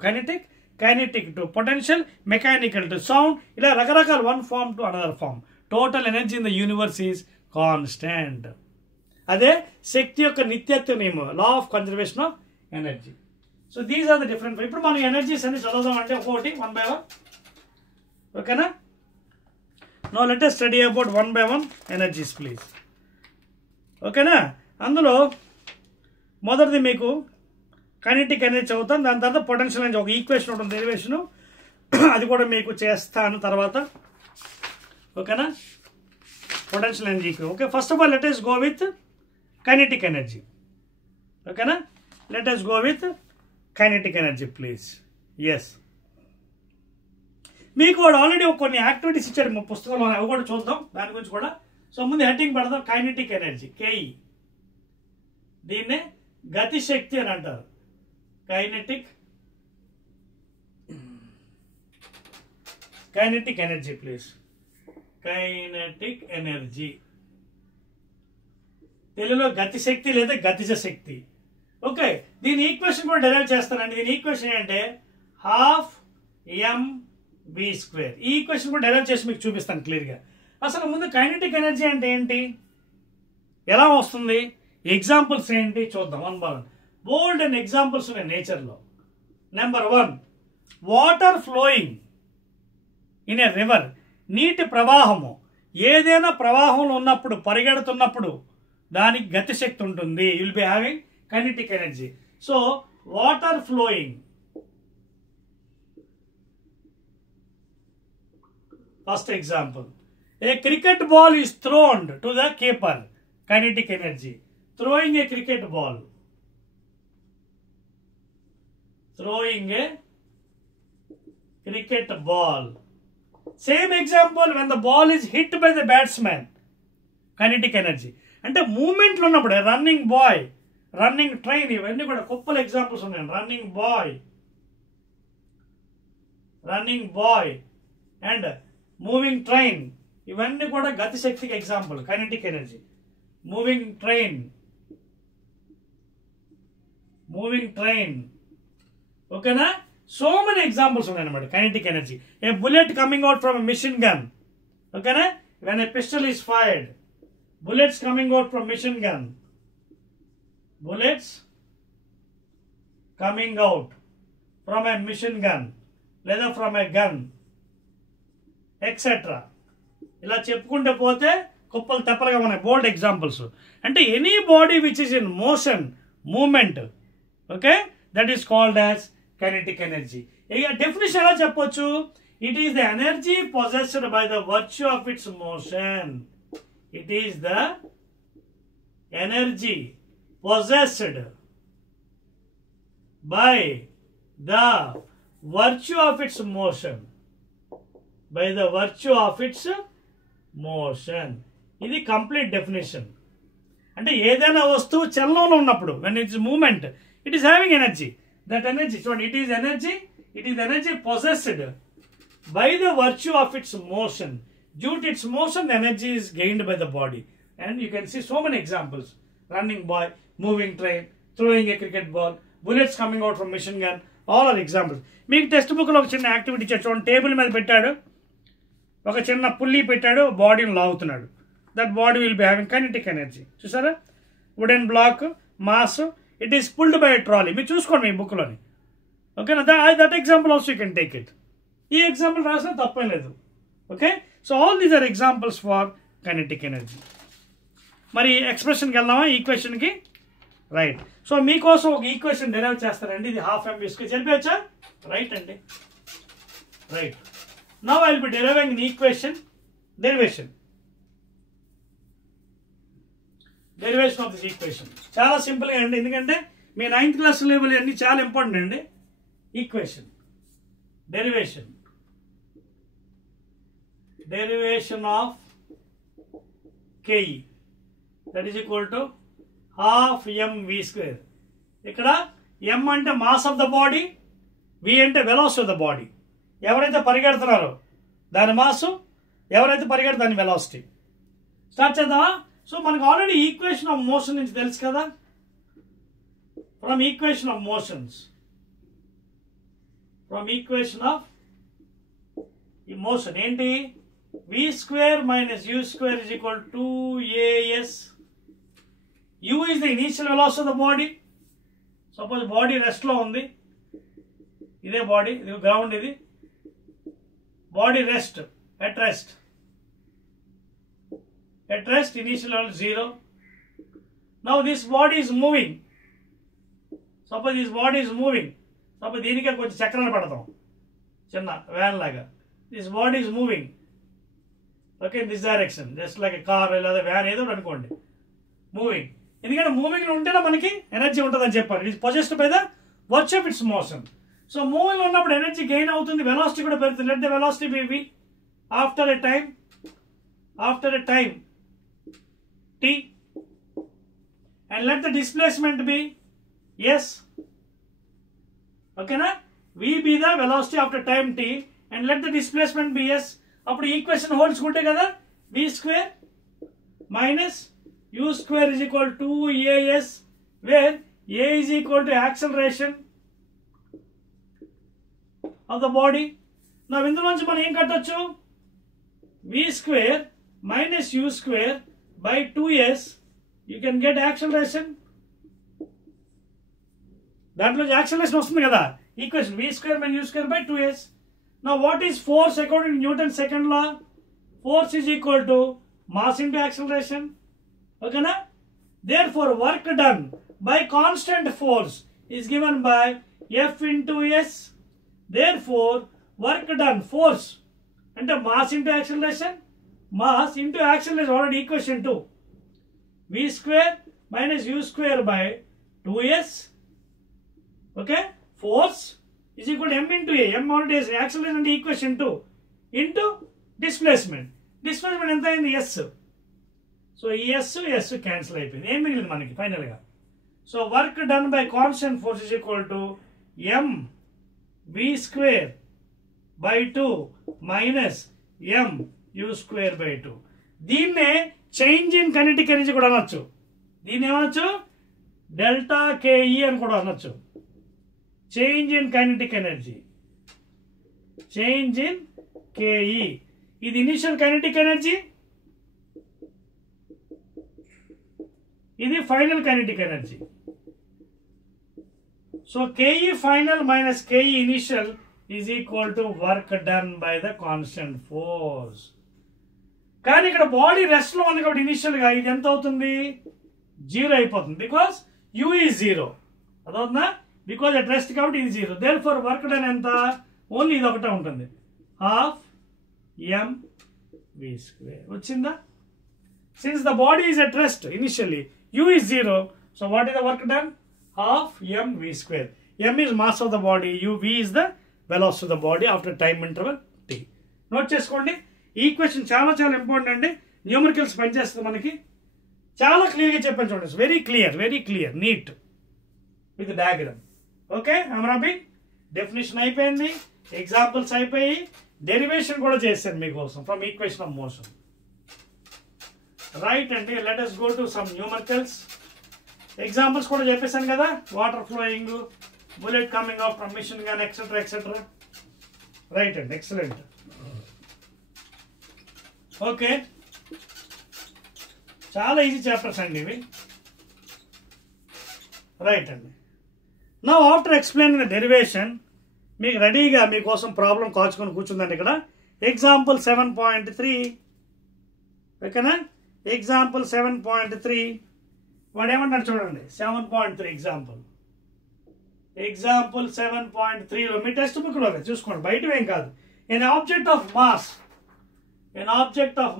kinetic to potential, mechanical to sound, ఇలా రకరకాల one form to another form. Total energy in the universe is constant. అదే శక్తి యొక్క నిత్యత్వ నియమం, law of conservation of energy. So these are the different. ఇప్పుడు మనం energies అన్ని చదువుదాం అంటే ఒక్కొక్కటి 1 by 1. ఓకేనా? No let us study about 1 by 1 energies please. ఓకేనా? అందులో మొదటిది మీకు కైనెటిక్ ఎనర్జీ చదువుతాను, దాని తర్వాత పొటెన్షియల్ ఎనర్జీ ఒక ఈక్వేషన్ ఉంటుంది, డెరివేషను, అది కూడా మీకు చేస్తాను తర్వాత. ఓకేనా? Potential energy. Okay, first of all let us go with kinetic energy. ఓకేనా? Let us go with kinetic energy please. Yes, మీకు వాడు ఆల్రెడీ కొన్ని యాక్టివిటీస్ ఇచ్చాడు మా పుస్తకంలో, అవి కూడా చూద్దాం దాని గురించి కూడా. సో ముందు హెడ్డింగ్ పెడదాం, కైనెటిక్ ఎనర్జీ, కేఈ. దీన్నే గతి శక్తి అని అంటారు. Kinetic energy please. Kinetic energy తెలుగులో గతి శక్తి లేదా గతిజ శక్తి. ఓకే, దీని ఈక్వేషన్ కూడా డెరైవ్ చేస్తానండి. దీని ఈక్వేషన్ ఏంటంటే హాఫ్ mv స్క్వేర్. ఈ ఈక్వేషన్ కూడా డెరైవ్ చేసి మీకు చూపిస్తాను క్లియర్గా. అసలు ముందు కైనెటిక్ ఎనర్జీ అంటే ఏంటి, ఎలా వస్తుంది, ఎగ్జాంపుల్స్ ఏంటి చూద్దాం. One by one. బోల్డ్ అండ్ ఎగ్జాంపుల్స్ ఉన్నాయి నేచర్లో. Number 1, water flowing in a river. నీటి ప్రవాహము ఏదైనా ప్రవాహంలో ఉన్నప్పుడు, పరిగెడుతున్నప్పుడు దానికి గతిశక్తి ఉంటుంది. You will be having kinetic energy. So water flowing. First example, a cricket ball is thrown to the keeper. Kinetic energy. Throwing a cricket ball. Throwing a cricket ball. Same example, when the ball is hit by the batsman. Kinetic energy. అంటే మూమెంట్లో ఉన్నప్పుడు running bye, running train, ఇవన్నీ కూడా కుప్పల examples ఉన్నాయి. Running boy and moving train, ఇవన్నీ కూడా గతిశక్తికి example. Kinetic energy. Moving train. ఓకేనా? సో మెనీ ఎగ్జాంపుల్స్ ఉన్నాయన్నమాట kinetic energy. A bullet coming out from machine gun. ఓకేనా? When a pistol is fired. Bullets coming out from machine gun. Bullets coming out from a machine gun లేదా from a gun etcetera. ఇలా చెప్పుకుంటే పోతే కుప్పలు తెప్పలుగా ఉన్నాయి. బోల్డ్ examples. అంటే any body which is in motion, moment, okay, that is called as kinetic energy. Definition ఎలా చెప్పొచ్చు? It is the energy possessed by the virtue of its motion. It is the energy possessed by the virtue of its motion. By the virtue of its motion. ఇది complete definition. అంటే ఏదైనా వస్తువు చలనంలో ఉన్నప్పుడు, when it is movement, it is having energy. That energy, so it is energy possessed by the virtue of its motion. Due to its motion, the energy is gained by the body. And you can see so many examples. Running boy, moving train, throwing a cricket ball, bullets coming out from machine gun, all are examples. మీకు text బుక్లో ఒక చిన్న activity చూడండి. Table మీద పెట్టాడు, ఒక చిన్న పుల్లి పెట్టాడు, బాడీని లాగుతున్నాడు. That body will be having kinetic energy. చూసారా? Wooden block, mass, it is pulled by trolley. మీరు చూసుకోండి మీ బుక్లోని. ఓకేనా? That example also you can take it. ఈ ఎగ్జాంపుల్ రాసినా తప్పేం లేదు. Okay? So all these are examples for kinetic energy. మరి ఎక్స్ప్రెషన్కి వెళ్దామా? ఈక్వేషన్కి. రైట్. సో మీకోసం ఒక ఈక్వేషన్ డెరైవ్ చేస్తారండి. ఇది హాఫ్ mv స్క్వేర్. చెప్పవచ్చా? రైట్ అండి. Right. Now I will be డెరైవింగ్ an equation. Derivation of this equation చాలా సింపుల్గా అండి. ఎందుకంటే మీ 9th క్లాస్ లెవెల్ అన్ని చాలా ఇంపార్టెంట్ అండి. Equation, derivation of KE, that is equal to half mv square. ఇక్కడ m అంటే mass of the body, v అంటే వెలాసిటీ ఆఫ్ ద బాడీ. ఎవరైతే పరిగెడుతున్నారో దాని మాసు, ఎవరైతే పరిగెడతారో దాని వెలాసిటీ. స్టార్ట్ చేద్దామా? సో మనకు ఆల్రెడీ ఈక్వేషన్ ఆఫ్ మోషన్ నుంచి తెలుసు కదా. From equation of motions, from equation of ఈ మోషన్ ఏంటి? v square minus u square is equal to as. u is the initial velocity of the body. Suppose body రెస్ట్లో ఉంది, ఇదే body, ఇది ground, ఇది body rest, at rest initial level 0. Now this body is moving. Suppose this body is moving. Suppose దీనికే కొంచెం చక్రాలు పడతాం, చిన్న వ్యాన్ లాగా. This body is moving. Okay, in this direction, just like a car లేదా van ఏదో అనుకోండి. Moving. ఎందుకంటే మూవింగ్లో ఉంటేనే మనకి ఎనర్జీ ఉంటుందని చెప్పారు. It is possessed by the virtue of its motion. So మూవింగ్లో ఉన్నప్పుడు ఎనర్జీ గెయిన్ అవుతుంది, వెలాసిటీ కూడా పెరుగుతుంది. Let the velocity be v. After a time t, and let the displacement be s. Okay na? v be the velocity after time t and let the displacement be s. అప్పుడు equation holds ఉంటే కదా. v square minus u square is equal to as, where a is equal to acceleration of the body. Now ఇందులోంచి మనం ఏం కట్టొచ్చు? v square minus u square by 2s. You can get acceleration. దాంట్లో acceleration వస్తుంది కదా, equation v square minus u square by 2s. Now what is force according to Newton's second law? Force is equal to mass into acceleration. Okay na? Therefore work done by constant force is given by F into S. Therefore work done, force and mass into acceleration. Mass into acceleration already equation 2. V square minus u square by 2s. Okay, force is equal to m into a. M already is acceleration and equation 2 into displacement. Displacement ఎంత అయింది? s. So ఈ s cancel అయిపోయింది. ఏం మిగిలింది మనకి final గా? So work done by constant force is equal to m v square by 2 minus m u square by 2. దీన్నే change in kinetic energy కూడా అనొచ్చు. దీన్ని ఏమనొచ్చు? డెల్టా కేఈ అని కూడా అనొచ్చు. Change in kinetic energy, change in KE. ఇది initial kinetic energy, ఇది final kinetic energy. So KE final minus KE initial is equal to work done by the constant force. కానీ ఇక్కడ బాడీ రెస్ట్ లో ఉంది కాబట్టి ఇనిషియల్ గా ఇది ఎంత అవుతుంది? 0 అయిపోతుంది. Because u is 0. అదవుతుందా? బికాజ్ అట్ రెస్ట్ కాబట్టి ఇది 0. దేర్ ఫర్ వర్క్ డన్ ఎంత? ఓన్లీ ఇది ఒకటే ఉంటుంది, హాఫ్ m v square. వచ్చిందా? Since the body is at rest initially, u is 0. So what is the work done? Half m v square. m is mass of the body, v is the velocity of the body after time interval t. Note చేసుకోండి. ఈ question చాలా చాలా important అండి. Numericals పనిచేస్తుంది మనకి. చాలా క్లియర్గా చెప్పాను చూడండి. Very clear neat with diagram. Okay అమరాబి, డెఫినేషన్ అయిపోయింది, ఎగ్జాంపుల్స్ అయిపోయి, డెరివేషన్ కూడా చేశాను మీకోసం from equation of motion. Right అండి, let us go to some numericals. Examples కూడా చెప్పేశాను కదా, water flowing, bullet coming off from machine gun etcetera etcetera. Right అండి, ఎక్సలెంట్. ఓకే, చాలా ఈజీ చాప్టర్స్ అండి ఇవి. రైట్ అండి. Now after explaining the derivation, మీకు రెడీగా మీకోసం ప్రాబ్లం కాచుకొని కూర్చుందండి ఇక్కడ. ఎగ్జాంపుల్ 7.3. ఓకేనా? ఎగ్జాంపుల్ 7.3 వాడు ఏమంటాడు చూడండి. 7.3 ఎగ్జాంపుల్ 7.3లో మీ టెక్స్ట్ బుక్లో చూసుకోండి, బయట ఏం కాదు. an object of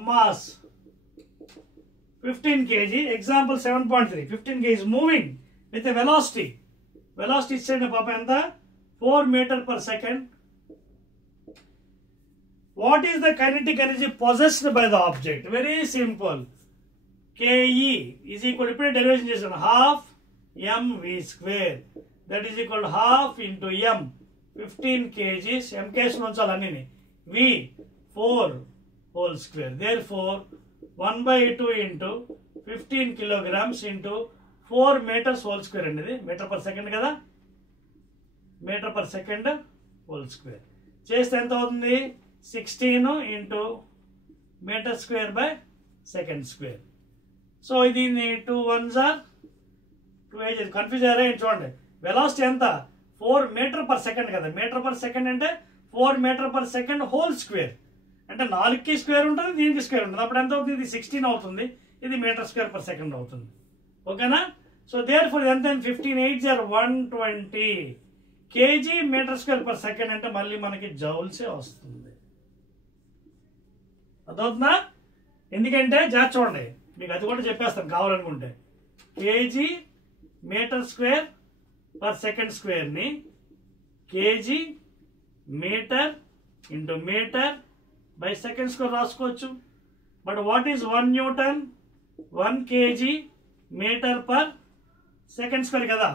mass 15 kg, example 7.3, 15 kg is moving with a velocity ఇచ్చేయండి పాప ఎంత? 4 meter per second. What is the kinetic energy possessed by the object? Very simple. KE is equal to, ఇప్పుడు derivation చేసాను, half mv square, that is equal to half into m, 15 kgs, m case ఉంచాలి అన్ని, v 4 whole square. Therefore 1/2 into 15 kilograms into 4 meters whole square అండి. ఇది metre per second కదా, metre per second whole square చేస్తే ఎంత అవుతుంది? 16 into metre square by second square. So దీన్ని 2 1s are 2 8, confuse అయ్యారా? చూడండి, వెలాసిటీ ఎంత? 4 meter per second కదా. మీటర్ పర్ సెకండ్ అంటే 4 meter per second whole square అంటే 4కి స్క్వేర్ ఉంటుంది, దీనికి స్క్వేర్ ఉంటుంది. అప్పుడు ఎంత అవుతుంది? ఇది 16 అవుతుంది, ఇది మీటర్ స్క్వేర్ పర్ సెకండ్ అవుతుంది. ఓకేనా? సో దేర్ ఫర్ ఎంత? 15 8 are 120 kg metre square per second అంటే మళ్ళీ మనకి జౌల్సే వస్తుంది. అదవుతుందా? ఎందుకంటే జాగ్రత్త చూడండి, మీకు అది కూడా చెప్పేస్తాను కావాలనుకుంటే. Kg metre square per second స్క్వేర్ని kg metre into metre by second square రాసుకోవచ్చు. But what is 1 Newton? 1 kg metre per second square కదా.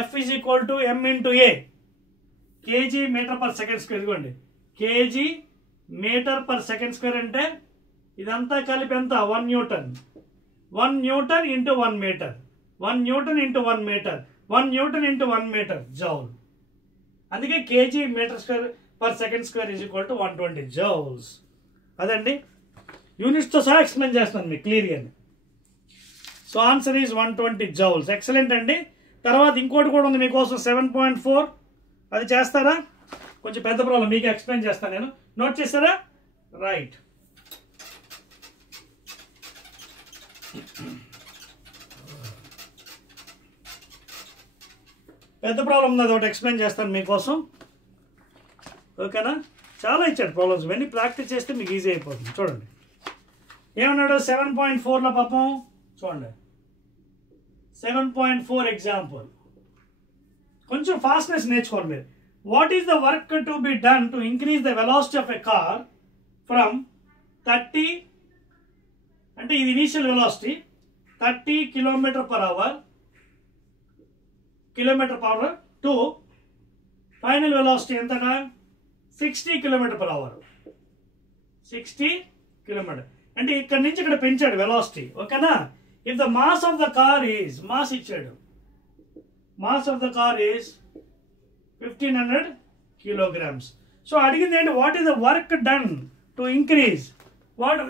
F is equal to M into A, kg metre per second square. ఇదిగోండి, kg metre per second square అంటే ఇదంతా కలిపి ఎంత? 1 Newton. 1 Newton into 1 metre, 1 Newton into 1 metre, 1 Newton into 1 metre joule. అందుకే kg metre square per second square is equal to 120 joules. అదండి యూనిట్స్తో సహా explain చేస్తున్నాను మీకు క్లియర్గా. So answer is 120 joules. Excellent అండి. తర్వాత ఇంకోటి కూడా ఉంది మీకోసం 7.4. అది చేస్తారా? కొంచెం పెద్ద ప్రాబ్లం మీకు ఎక్స్ప్లెయిన్ చేస్తాను నేను. నోట్ చేస్తారా? రైట్. పెద్ద ప్రాబ్లం ఉంది, అది ఒకటి ఎక్స్ప్లెయిన్ చేస్తాను మీకోసం. ఓకేనా? చాలా ఇచ్చాడు ప్రాబ్లమ్స్, ఇవన్నీ ప్రాక్టీస్ చేస్తే మీకు ఈజీ అయిపోతుంది. చూడండి ఏమన్నాడు 7.4లో పాపం. చూడండి 7.4 ఎగ్జాంపుల్. కొంచెం ఫాస్ట్నెస్ నేర్చుకోండి మీరు. What is the work to be done to increase the velocity of a car from 30, అంటే ఇది initial velocity 30 km/h to final velocity ఎంతగా 60 km/h. 60 km అంటే ఇక్కడ నుంచి ఇక్కడ పెంచాడు వెలాసిటీ. ఓకేనా? If the mass of the car is, mass ఇచ్చాడు, mass of the car is 1500 kilograms. So అడిగింది ఏంటి, what is the work done to increase.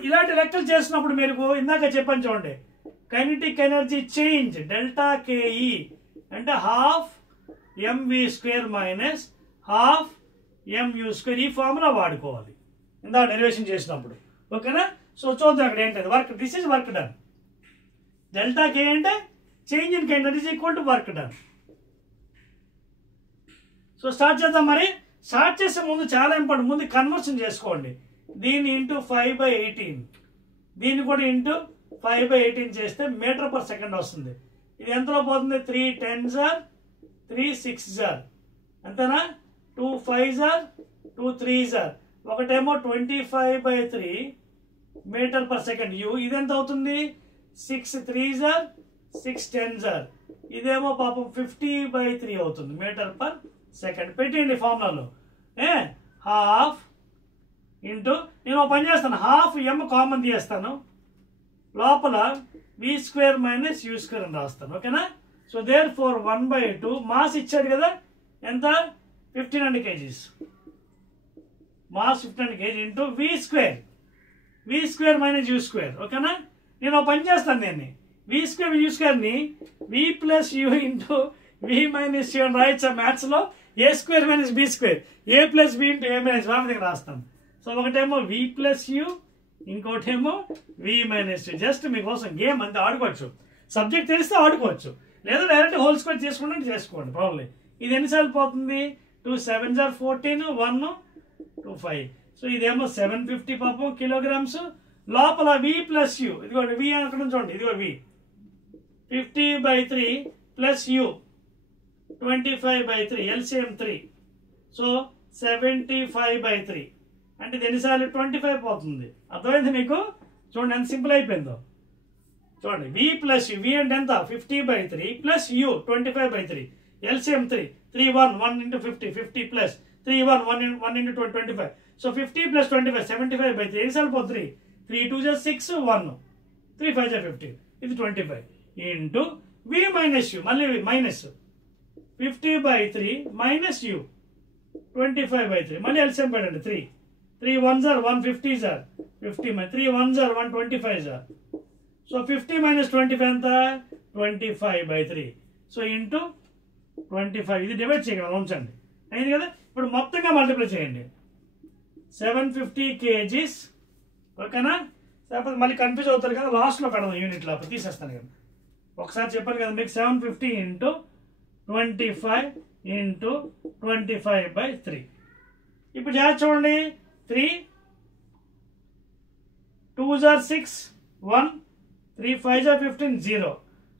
ఇలాంటి లెక్కలు చేసినప్పుడు మీరు ఇందాక చెప్పని చూడండి, kinetic energy change delta KE అంటే ½ mv² మైనస్ ½ mu². ఈ ఫార్ములా వాడుకోవాలి ఇందాక డెరివేషన్ చేసినప్పుడు. ఓకేనా? సో చూద్దాం అక్కడ ఏంటది work. This is work done. Delta K అంటే change in kinetic is equal to work done. So start చేద్దాం. మరి స్టార్ట్ చేసే ముందు చాలా ఇంపార్టెంట్, ముందు కన్వర్షన్ చేసుకోండి. దీన్ని ఇంటూ 5/18, దీన్ని కూడా ఇంటూ 5/18 చేస్తే మీటర్/సెకండ్ వస్తుంది. ఇది ఎంతలో పోతుంది? 3 10s are 3 6s are, అంతేనా? 2 5s are 2 3s are. ఒకటేమో 25/3 మీటర్/సెకండ్ యు. ఇది ఎంత అవుతుంది? 6 3s are 6 10s are. ఇదేమో పాపం 50/3 అవుతుంది మీటర్/సెకండ్. పెట్టండి ఫార్ములాలో. ½ ఇంటూ, నేను పని చేస్తాను, ½ m కామన్ తీస్తాను, లోపల v² మైనస్ u² అని రాస్తాను. ఓకేనా? సో దేర్ ఫోర్ 1/2 మాస్ ఇచ్చాడు కదా, ఎంత? 1500 kgs. Mass 1500 kg into v² minus u². ఓకేనా? నేను పని చేస్తాను, దీన్ని v² u²ని v+u into v minus u అని రాయొచ్చా మ్యాథ్స్లో? a² minus b², a+b into a minus వాళ్ళ దగ్గర రాస్తాను. సో ఒకటేమో v+u, ఇంకోటేమో v-u. జస్ట్ మీకోసం గేమ్ అంతే, ఆడుకోవచ్చు. సబ్జెక్ట్ తెలిస్తే ఆడుకోవచ్చు, లేదా డైరెక్ట్ హోల్ స్క్వేర్ చేసుకుంటే చేసుకోండి, ప్రాబ్లం. ఇది ఎన్నిసార్లు పోతుంది? 2 7s are 14, 1 2 5. సో ఇదేమో 750 పాపం కిలోగ్రామ్స్. లోపల v+u, ఇదిగోండి v అక్కడ చూడండి, ఇదిగో v 50/3 plus u 25/3, LCM 3. So 75/3 అంటే ఇది ఎన్నిసార్లు? 25 పోతుంది. అర్థమైంది మీకు? చూడండి ఎంత సింపుల్ అయిపోయిందో. చూడండి v+u, v అంటే ఎంత? 50/3 plus u 25/3, LCM 3 3 1 1 into 50 50 plus 3 1 1 into 25. So 50 plus 25 75/3 ఎన్నిసార్లు పోతుంది? 3 2 just 6 1 3 5 just 15. ఇది 25 ఇంటూ v-u, మళ్ళీ మైనస్ 50/3 మైనస్ u 25/3, మళ్ళీ LCM పెట్టండి 3 3 1s are 150s are 50, 3 1s are 125s are. So 50 minus 25 ఎంత? 25/3. సో ఇంటూ 25, ఇది డివైడ్ చేయగలం, ఉంచండి. అయింది కదా? ఇప్పుడు మొత్తంగా మల్టిప్లై చేయండి. 750 kgs. ఓకేనా? లేకపోతే మళ్ళీ కన్ఫ్యూజ్ అవుతారు కదా, లాస్ట్లో పెడదాం యూనిట్ లోపల తీసేస్తాను కదా. ఒకసారి చెప్పాను కదా మీకు, 750 ఇంటూ 25 ఇంటూ 25/3. ఇప్పుడు చేసి చూడండి, 3 2s are 6 1 3 5s are 15 0.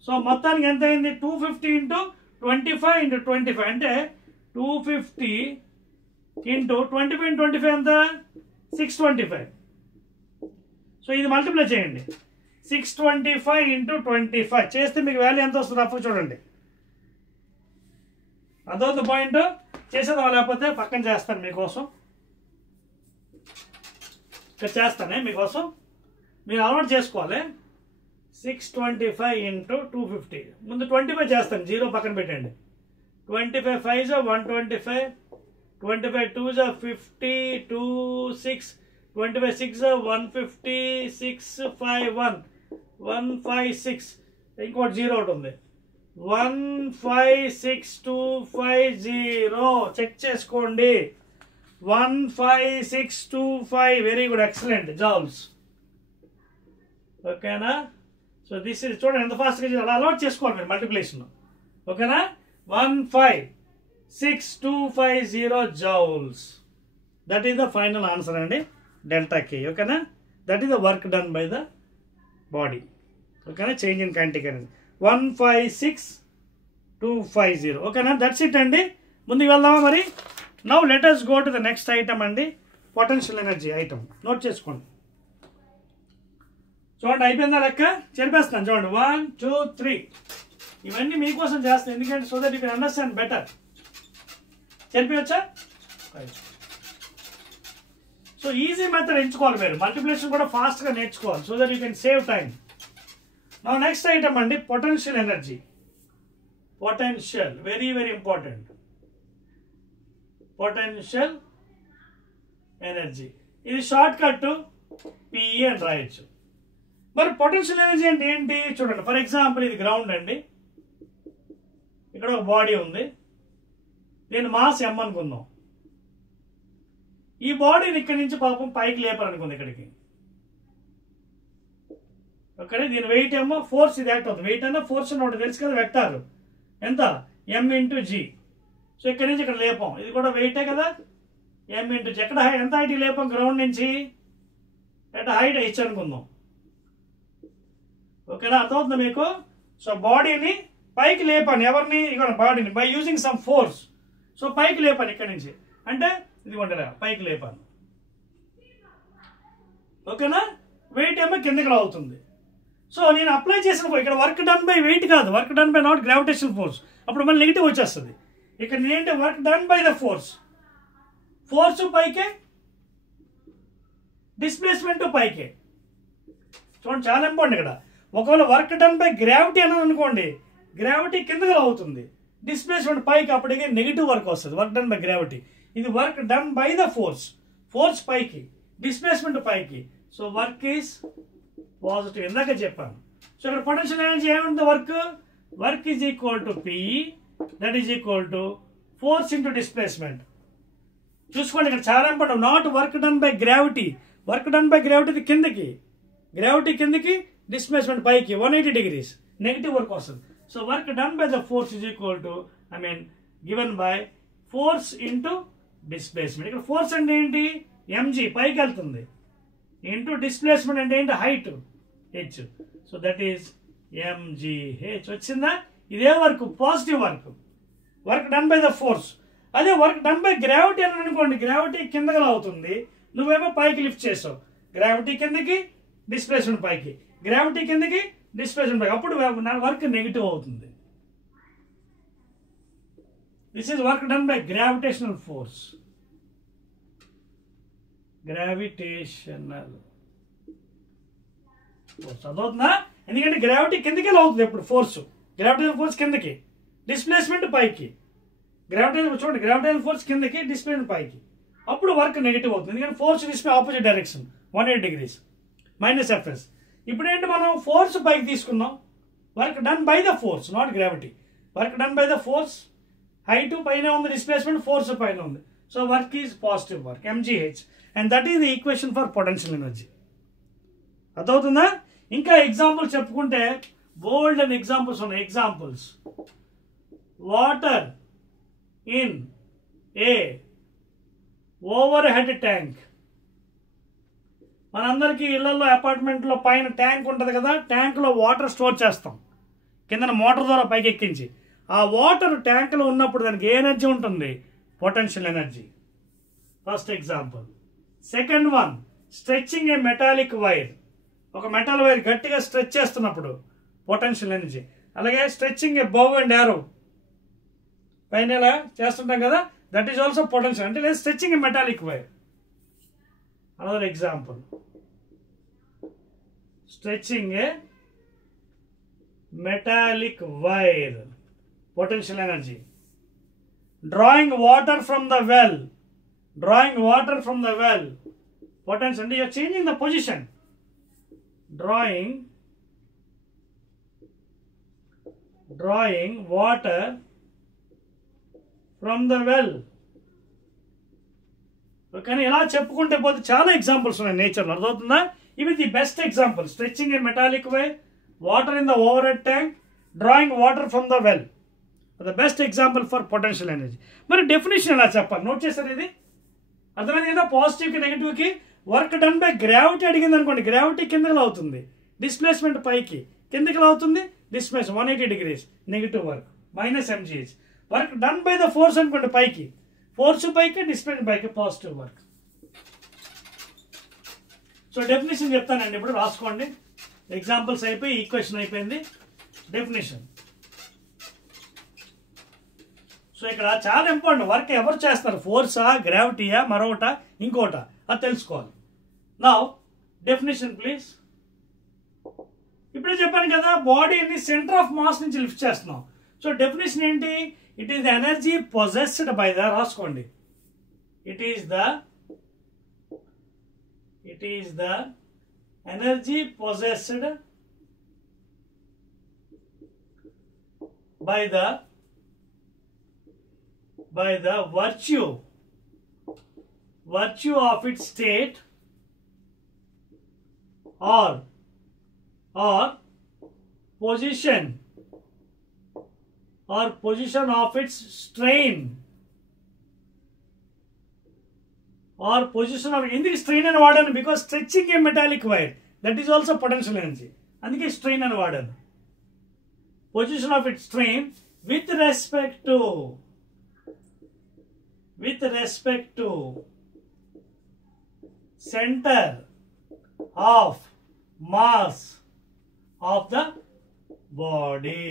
So మొత్తానికి ఎంత అయింది? 250 ఇంటూ 25 ఇంటూ 25 అంటే 250 ఇంటూ 25 ఇంటూ 25 ఎంత? 625. సో ఇది మల్టిప్లై చేయండి. 625 ఇంటూ 25 చేస్తే మీకు వాల్యూ ఎంత వస్తుంది? రఫ్ చూడండి. అదొక పాయింట్ చేసేదా, లేకపోతే పక్కన చేస్తాను మీకోసం, ఇక్కడ చేస్తానే మీకోసం, మీరు అలవాటు చేసుకోవాలి. 625 ఇంటూ 250, ముందు 25 చేస్తాను, 0 పక్కన పెట్టండి. 25 5s 125, 25 2s are 50, 2 6, 25 6 are 150, 6 5 1, 1 5 6, ఇంకోటి 0 ఒకటి ఉంది, 156250 చెక్ చేసుకోండి. 15625, వెరీ గుడ్, ఎక్సలెంట్ జౌల్స్. ఓకేనా? సో దిస్ ఇస్ చూడండి ఎంత ఫాస్ట్గా అలా అలవాటు చేసుకోవాలి మీరు మల్టిప్లికేషన్. ఓకేనా? 156,250 joules. That is the final answer అండి, డెల్టా కే. ఓకేనా? That is the work done by the body. ఓకేనా? Change in kinetic energy 156,250. ఓకేనా? దట్స్ ఇట్ అండి. ముందుకు వెళ్దామా మరి? Now let us go to the next item అండి, పొటెన్షియల్ ఎనర్జీ ఐటమ్. నోట్ చేసుకోండి. చూడండి అయిపోయిందా లెక్క? చెరిపేస్తున్నాను చూడండి. 1 2 3 ఇవన్నీ మీకోసం చేస్తాను, ఎందుకంటే so that you can understand better. చెరిపోవచ్చా? సో ఈజీ మెథడ్ ఎంచుకోవాలి మీరు, మల్టిప్లికేషన్ కూడా ఫాస్ట్గా నేర్చుకోవాలి so that you can save time. నా నెక్స్ట్ ఐటమ్ అండి potential energy. Potential very very important. Potential energy ఇది షార్ట్ కట్ పిఈ అని రాయొచ్చు. మరి పొటెన్షియల్ ఎనర్జీ అంటే ఏంటి చూడండి. ఫర్ ఎగ్జాంపుల్ ఇది గ్రౌండ్ అండి, ఇక్కడ ఒక బాడీ ఉంది, నేను మాస్ ఎం అనుకుందాం. ఈ బాడీని ఇక్కడి నుంచి పాపం పైకి లేపాలనుకుంది ఇక్కడికి. ఓకే, దీని వెయిట్ ఏమో ఫోర్స్ ఇది యాక్ట్ అవుతుంది. వెయిట్ అన్న ఫోర్స్ ఒకటి తెలుసు కదా, వెక్టార్ ఎంత m ఇంటూ జీ. సో ఇక్కడి నుంచి ఇక్కడ లేపాం, ఇది కూడా వెయిటే కదా, m ఇంటూ జీ. ఎక్కడ ఎంత హైట్ లేపాం గ్రౌండ్ నుంచి, ఎట్ హైట్ h అనుకుందాం. ఓకేనా? అర్థమవుతుంది మీకు? సో బాడీని పైకి లేపాను, ఎవరిని? ఇక్కడ బాడీని by using some force. So పైకి లేపాను ఇక్కడి నుంచి, అంటే ఇది ఉండలే పైకి లేపాను. ఓకేనా? వెయిట్ ఏమో కిందకి అవుతుంది. సో నేను అప్లై చేసిన ఇక్కడ వర్క్ డన్ బై వెయిట్ కాదు, work done by not gravitational force. అప్పుడు మళ్ళీ నెగిటివ్ వచ్చేస్తుంది. ఇక్కడ నేనేంటి work done by the force. Force పైకే, డిస్ప్లేస్మెంట్ పైకే. చూడండి చాలా ఇంపార్టెంట్ ఇక్కడ. ఒకవేళ వర్క్ డన్ బై గ్రావిటీ అని అనుకోండి, గ్రావిటీ కిందకి అవుతుంది, డిస్ప్లేస్మెంట్ పైకి, అప్పటికే నెగిటివ్ వర్క్ వస్తుంది. Work done by gravity. ఇది work done by the force. Force పైకి, డిస్ప్లేస్మెంట్ పైకి. సో వర్క్ ఈస్ పాజిటివ్, ఇందాక చెప్పాను. సో ఇక్కడ పొటెన్షియల్ ఎనర్జీ ఏముంది? Work is equal to PE, that is equal to force into displacement. చూసుకోండి ఇక్కడ చాలా important. Not work done by gravity. Work done by gravity కిందకి, గ్రావిటీ కిందకి, డిస్ప్లేస్మెంట్ పైకి 180 degrees నెగిటివ్ వర్క్ వస్తుంది. So work done by the force is equal to given by force into displacement. ఇక్కడ force అంటే ఏంటి? mg పైకి వెళ్తుంది, into displacement అంటే ఏంటి? Height h. So that is mgh. వచ్చిందా? ఇదే work, positive work, work done by the force. అదే వర్క్ డన్ బై గ్రావిటీ అని అనుకోండి, గ్రావిటీ కిందకి అవుతుంది, నువ్వేమో పైకి లిఫ్ట్ చేసావు. గ్రావిటీ కిందకి, డిస్ప్లేస్మెంట్ పైకి, గ్రావిటీ కిందకి, డిస్ప్లేస్మెంట్ పైకి, అప్పుడు వర్క్ నెగిటివ్ అవుతుంది. This is work done by gravitational force. Gravitational force అదవుతుందా? ఎందుకంటే గ్రావిటీ కిందకి అవుతుంది ఎప్పుడు ఫోర్స్. గ్రావిటేషనల్ ఫోర్స్ కిందకి, డిస్ప్లేస్మెంట్ పైకి. గ్రావిటేషన్ చూడండి, గ్రావిటేషనల్ ఫోర్స్ కిందకి, డిస్ప్లేస్మెంట్ పైకి, అప్పుడు వర్క్ నెగిటివ్ అవుతుంది. ఎందుకంటే force display opposite direction 180 degrees minus FS. ఇప్పుడు ఏంటి, మనం ఫోర్స్ పైకి తీసుకున్నాం. Work done by the force, not gravity. Work done by the force, height పైన ఉంది, డిస్ప్లేస్మెంట్ ఫోర్స్ పైన ఉంది. So work is positive work, mgh. And that is the equation for potential energy. అర్థమవుతుందా? ఇంకా ఎగ్జాంపుల్ చెప్పుకుంటే బోల్డ్ అండ్ ఎగ్జాంపుల్స్ ఉన్నాయి. Examples: water in a over head tank. మనందరికీ ఇళ్లలో, అపార్ట్మెంట్లో పైన ట్యాంక్ ఉంటుంది కదా, ట్యాంక్లో వాటర్ స్టోర్ చేస్తాం, కింద మోటార్ ద్వారా పైకి ఎక్కించి. ఆ వాటర్ ట్యాంక్లో ఉన్నప్పుడు దానికి ఏ ఎనర్జీ ఉంటుంది? Potential energy. First example. Second one, stretching a metallic wire. ఒక మెటల్ వైర్ గట్టిగా స్ట్రెచ్ చేస్తున్నప్పుడు పొటెన్షియల్ ఎనర్జీ. అలాగే stretching a bow and arrow, పైన ఇలా చేస్తుంటాం కదా, దట్ ఈస్ ఆల్సో పొటెన్షియల్. అంటే లేదు stretching a metallic wire. Another example, stretching a metallic wire, potential energy. Drawing water from the well, drawing water from the well. Potential, and you are changing the position. Drawing water from the well. కానీ ఎలా చెప్పుకుంటే పోతే చాలా examples ఉన్నాయి నేచర్లో, అర్థమవుతుందా? ఇవి the best example. Stretching in metallic way, water in the over head tank, drawing water from the well. The best example for potential energy. మరి డెఫినేషన్ ఎలా చెప్పాలి? నోట్ చేశారు ఇది? అర్థమైంది కదా? పాజిటివ్కి నెగిటివ్కి వర్క్ డన్ బై గ్రావిటీ అడిగింది అనుకోండి, గ్రావిటీ కిందకి అవుతుంది, డిస్ప్లేస్మెంట్ పైకి, కిందకి అవుతుంది displacement 180 degrees, negative work -mgh. Work done by the force అనుకోండి, పైకి, ఫోర్స్ పైకి, డిస్ప్లేస్మెంట్ పైకి, పాజిటివ్ వర్క్. సో డెఫినేషన్ చెప్తానండి, ఇప్పుడు రాసుకోండి. ఎగ్జాంపుల్స్ అయిపోయి, ఈక్వేషన్ అయిపోయింది, డెఫినేషన్. సో ఇక్కడ చాలా ఇంపార్టెంట్, వర్క్ ఎవరు చేస్తారు, ఫోర్సా, గ్రావిటీయా, మరొకట, ఇంకోట, అది తెలుసుకోవాలి. Now definition please. ఇప్పుడే చెప్పాను కదా, బాడీని సెంటర్ ఆఫ్ మాస్ నుంచి లిఫ్ట్ చేస్తున్నాం. సో డెఫినేషన్ ఏంటి? It is the energy possessed by the, రాసుకోండి, it is the energy possessed by the virtue of its state or position of its strain or position of, ఎందుకు strain అని వాడాను? because stretching a metallic wire, that is also potential energy, అందుకే strain అని వాడాను. position of its strain with respect to center of mass of the body.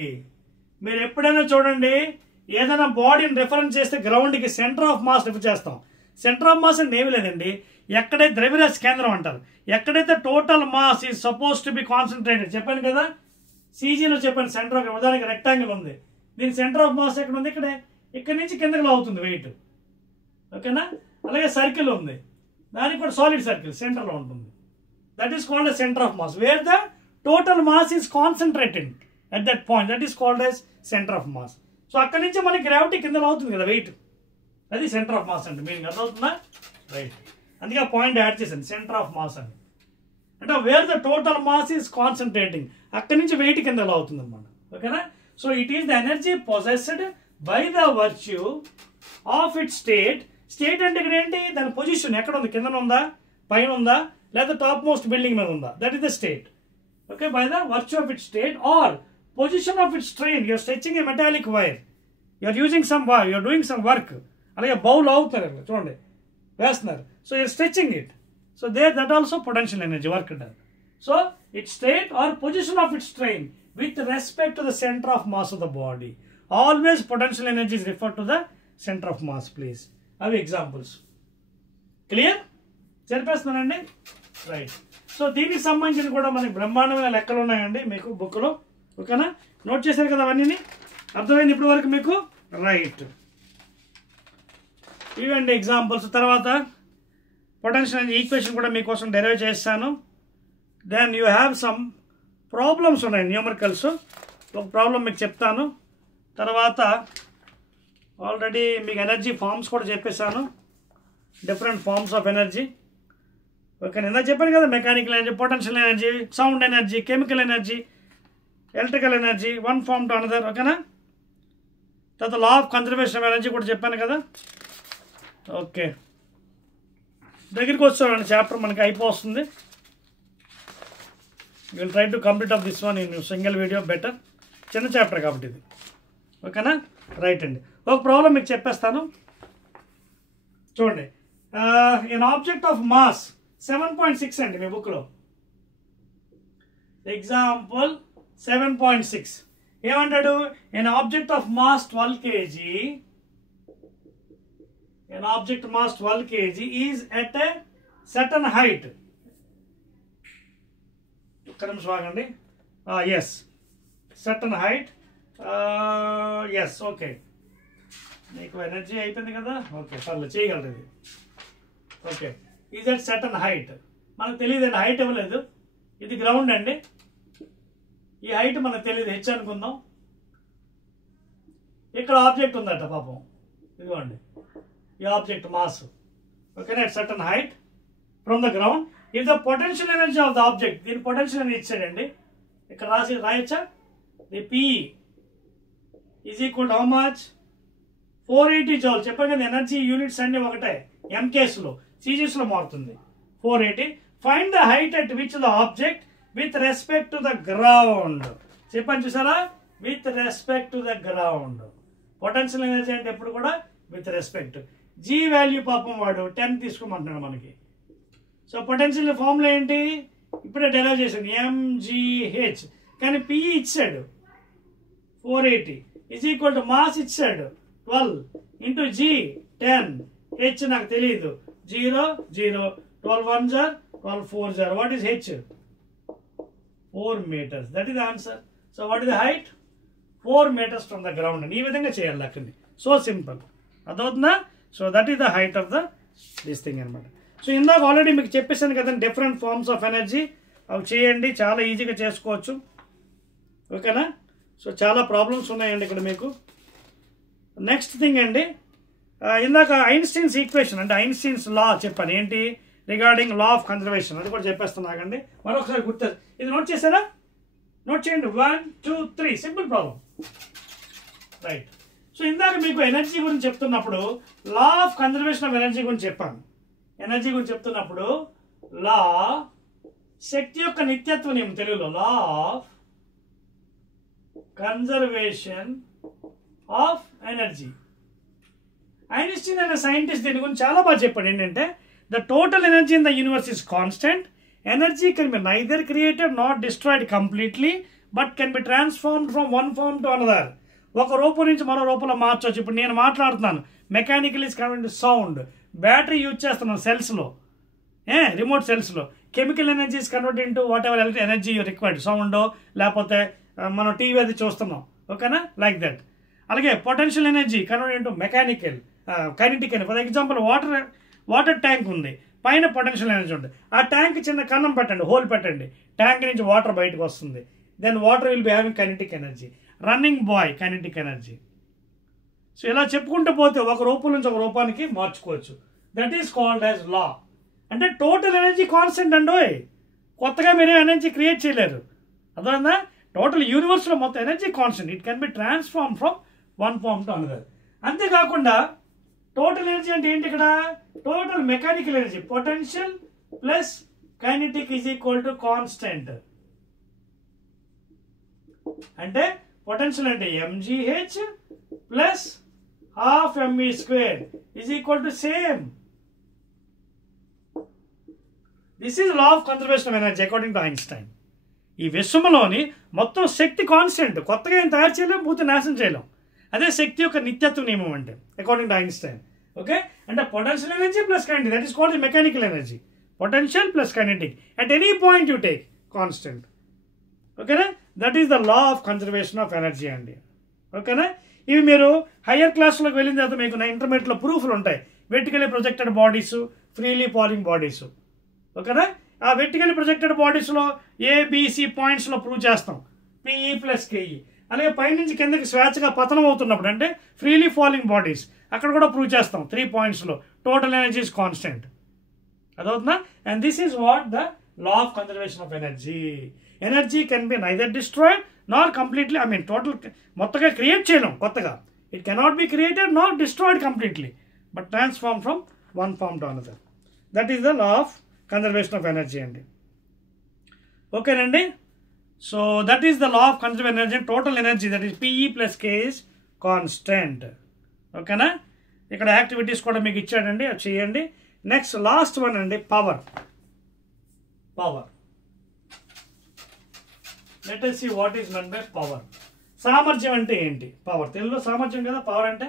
మీరు ఎప్పుడైనా చూడండి, ఏదైనా బాడీని రిఫరెన్స్ చేస్తే గ్రౌండ్కి సెంటర్ ఆఫ్ మాస్ రిఫర్ చేస్తాం. సెంటర్ ఆఫ్ మాస్ అంటే ఏమి లేదండి, ఎక్కడైతే ద్రవ్యరాశి కేంద్రం అంటారు, ఎక్కడైతే total mass is suppose to be concentrated. చెప్పాను కదా, సీజీలో చెప్పాను, సెంటర్ ఆఫ్, ఉదాహరణకి రెక్టాంగిల్ ఉంది, దీని సెంటర్ ఆఫ్ మాస్ ఎక్కడ ఉంది? ఇక్కడే, ఇక్కడ నుంచి కిందకి అవుతుంది వెయిట్, ఓకేనా? అలాగే సర్కిల్ ఉంది, దానికి కూడా సాలిడ్ సర్కిల్ సెంటర్లో ఉంటుంది. That is called centre of mass, wear the total mass is concentrated at that point, that is called as centre of mass. So అక్కడి నుంచి మనకి గ్రావిటీ కింద అవుతుంది కదా వెయిట్, అది సెంటర్ ఆఫ్ మాస్ అంటే మీనింగ్, అర్థమవుతుందా? రైట్, అందుకే ఆ పాయింట్ యాడ్ చేశాను, సెంటర్ ఆఫ్ మాస్ అని. అంటే wear the total mass is concentrating, అక్కడి నుంచి వెయిట్ కింద ఎలా అవుతుంది అనమాట, ఓకేనా? So it is the energy possessed by the virtue of it state. State అంటే ఇక్కడ ఏంటి? దాని పొజిషన్ ఎక్కడ ఉంది, కింద ఉందా, పైన ఉందా, లేదా టాప్ మోస్ట్ బిల్డింగ్ మీద ఉందా, that is the state. Okay, by the virtue of it state or position of it strain. You're stretching a metallic wire, you're using some you're doing some work. అలాగే bowl అవుతారు చూడండి, వేస్తున్నారు, so you're stretching it. So there that also potential energy work done. So its state or position of its strain with respect to the center of mass of the body. Always potential energy is referred to the center of mass, please. Have examples. Clear? సరిపేస్తున్నానండి, right. So దీనికి సంబంధించిన కూడా మనకి బ్రహ్మాండమైన లెక్కలు ఉన్నాయండి మీకు బుక్లో, ఓకేనా? నోట్ చేశారు కదా అవన్నీ, అర్థమైంది ఇప్పటి వరకు మీకు? రైట్, ఇవండి ఎగ్జాంపుల్స్. తర్వాత పొటెన్షియల్ ఈక్వేషన్ కూడా మీకోసం డెరైవ్ చేస్తాను. Then you have some problems ఉన్నాయి, న్యూమరికల్స్. ఒక ప్రాబ్లం మీకు చెప్తాను, తర్వాత ఆల్రెడీ మీకు ఎనర్జీ ఫార్మ్స్ కూడా చెప్పేశాను, different forms of energy. Okay, నిన్న చెప్పాను కదా, mechanical energy, potential energy, sound energy, chemical energy, electrical energy, one form to another, ఓకేనా? తర్వాత law of conservation of energy కూడా చెప్పాను కదా. ఓకే, దగ్గరికి వచ్చామండి, చాప్టర్ మనకి అయిపోతుంది. You will try to complete of this one in single video better, చిన్న చాప్టర్ కాబట్టి ఇది, ఓకేనా? రైట్ అండి, ఒక ప్రాబ్లం మీకు చెప్పేస్తాను చూడండి. ఎన్ ఆబ్జెక్ట్ ఆఫ్ మాస్ 7.6 అండి మీ బుక్లో. ఎగ్జాంపుల్ 7.6 ఏమంటాడు? An object of mass 12 kg, an object mass 12 kg is at a certain height. Yes, certain height. Yes, okay. మీకు ఎనర్జీ అయిపోయింది కదా, ఓకే, పర్లేదు చేయగలరు ఇది. Okay, is at certain height. మనకు తెలియదండి, హైట్ ఇవ్వలేదు. ఇది గ్రౌండ్ అండి, ఈ హైట్ మనకు తెలియదు, హెచ్ అనుకుందాం. ఇక్కడ ఆబ్జెక్ట్ ఉందట పాపం, ఇదిగోండి ఈ ఆబ్జెక్ట్ మాస్. ఓకేనా, at certain height from the ground. If the potential energy of the object, దీని పొటెన్షియల్ ఎనర్జీ ఇచ్చాడండి, ఇక్కడ రాయొచ్చా? The P is equal to how much? 480 joule. చెప్పాను కదా ఎనర్జీ యూనిట్స్ అన్ని ఒకటే, ఎంకేస్లో సీజీస్లో మారుతుంది. 480. Find the height at which the object with respect to the ground. చెప్పాను చూసారా, with respect to the ground. Potential energy అంటే ఎప్పుడు కూడా విత్ రెస్పెక్ట్. జీ వాల్యూ పాపం వాడు 10 తీసుకోమంటున్నాడు మనకి. సో పొటెన్షియల్ ఫార్ములా ఏంటి, ఇప్పుడే డెరైవ్ చేశాను, ఎంజీహెచ్. కానీ పిఈ ఇచ్చాడు 480 ఈజ్ ఈక్వల్ టు మాస్ ఇచ్చాడు 12 ఇంటూ జీ 10, హెచ్ నాకు తెలియదు, 0 0, 12 1 jar, 12 4 jar. What is h? 4 meters. That is the answer. So what is the height? 4 meters from the ground. And ఈ విధంగా చేయాలి అక్కడిని. సో సింపుల్, అదవుతుందా? So that is the height of the this thing అనమాట. So ఇందాక already మీకు చెప్పేసాను కదండి, డిఫరెంట్ ఫార్మ్స్ ఆఫ్ ఎనర్జీ. అవి చేయండి, చాలా ఈజీగా చేసుకోవచ్చు. ఓకేనా? సో చాలా ప్రాబ్లమ్స్ ఉన్నాయండి ఇక్కడ మీకు. నెక్స్ట్ థింగ్ అండి, ఇందాక ఐన్స్టీన్స్ ఈక్వేషన్ అంటే ఐన్స్టీన్స్ లా చెప్పాను ఏంటి రిగార్డింగ్ లా ఆఫ్ కన్జర్వేషన్, అది కూడా చెప్పేస్తున్నాకండి. మరొకసారి గుర్తు, ఇది నోట్ చేశారా? నోట్ చేయండి. 1 2 3 సింపుల్ ప్రాబ్లం. రైట్. సో ఇందాక మీకు ఎనర్జీ గురించి చెప్తున్నప్పుడు లా ఆఫ్ కన్జర్వేషన్ ఆఫ్ ఎనర్జీ గురించి చెప్పాను. ఎనర్జీ గురించి చెప్తున్నప్పుడు లా, శక్తి యొక్క నిత్యత్వ నియమం, తెలుగులో law of conservation of energy. Einstein అనే సైంటిస్ట్ దీని గురించి చాలా బాగా చెప్పాడు. ఏంటంటే the total energy in the universe is constant. Energy can be neither created not destroyed completely but can be transformed from one form to another. ఒక రూపం నుంచి మరో రూపంలో మార్చవచ్చు. ఇప్పుడు నేను మాట్లాడుతున్నాను, mechanical is converted to sound. Battery use చేస్తున్నాను సెల్స్లో, రిమోట్ సెల్స్లో. Chemical energy is converted into what ever energy required, సౌండో లేకపోతే మనం టీవీ అది చూస్తున్నాం. ఓకేనా, లైక్ దట్. అలాగే potential energy converted into mechanical, kinetic energy. For example water tank ఉంది, పైన పొటెన్షియల్ ఎనర్జీ ఉంది. ఆ ట్యాంక్ చిన్న కన్నం పెట్టండి, హోల్ పెట్టండి, ట్యాంక్ నుంచి వాటర్ బయటకు వస్తుంది. Then water will be having kinetic energy. Running boy kinetic energy. So ఇలా చెప్పుకుంటూ పోతే ఒక రూపం నుంచి ఒక రూపానికి మార్చుకోవచ్చు. That is called as law. అంటే టోటల్ ఎనర్జీ కాన్స్టెంట్ అండి, కొత్తగా మీరే ఎనర్జీ క్రియేట్ చేయలేరు. అర్థమైందా? టోటల్ యూనివర్స్లో మొత్తం energy constant. It can be transform from one form to another. అంతేకాకుండా టోటల్ ఎనర్జీ అంటే ఏంటి ఇక్కడ? Total mechanical energy, potential plus kinetic is equal to constant. అంటే పొటెన్షియల్ అంటే mgh plus half mv square is equal to same. This is law of conservation of energy according to Einstein. ఈ విశ్వంలోని మొత్తం శక్తి constant, కొత్తగా ఏం తయారు చేయలేం, పూర్తి నాశనం చేయలేం. అదే శక్తి యొక్క నిత్యత్వ నియమం అంటే అకార్డింగ్ టు ఐన్స్టైన్. ఓకే, అంటే potential energy plus kinetic, that is called the mechanical energy. Potential plus kinetic at any point you take constant. ఓకేనా, that is the law of conservation of energy అండి. ఓకేనా, ఇవి మీరు higher క్లాస్లోకి వెళ్ళిన తర్వాత మీకు నా ఇంటర్మీడియట్లో ప్రూఫ్లు ఉంటాయి. Vertically projected bodies, freely falling bodies. ఓకేనా, ఆ వెర్టికలీ ప్రొజెక్టెడ్ బాడీస్లో ఏబిసి పాయింట్స్లో ప్రూవ్ చేస్తాం, పిఈ ప్లస్ కేఈ. అలాగే పైనుంచి కిందకి స్వేచ్ఛగా పతనం అవుతున్నప్పుడు అంటే ఫ్రీలీ ఫాలింగ్ బాడీస్, అక్కడ కూడా ప్రూవ్ చేస్తాం 3 పాయింట్స్లో టోటల్ ఎనర్జీ ఇస్ కాన్స్టెంట్. అదవుతుందా? And this is what the law of conservation of energy. Energy can be neither destroyed nor completely, I mean total మొత్తగా క్రియేట్ చేయలేం కొత్తగా. It cannot be created not destroyed completely but transform from one form to another. That is the law of conservation of energy అండి. ఓకేనండి, so that is the law of conservation energy. Total energy that is PE plus K is constant. ఓకేనా, ఇక్కడ activities కూడా మీకు ఇచ్చాడండి, అది చేయండి. Next last one అండి, power. Power, let us see what is meant by power. సామర్థ్యం అంటే ఏంటి? పవర్ తెలుగులో సామర్థ్యం కదా పవర్ అంటే.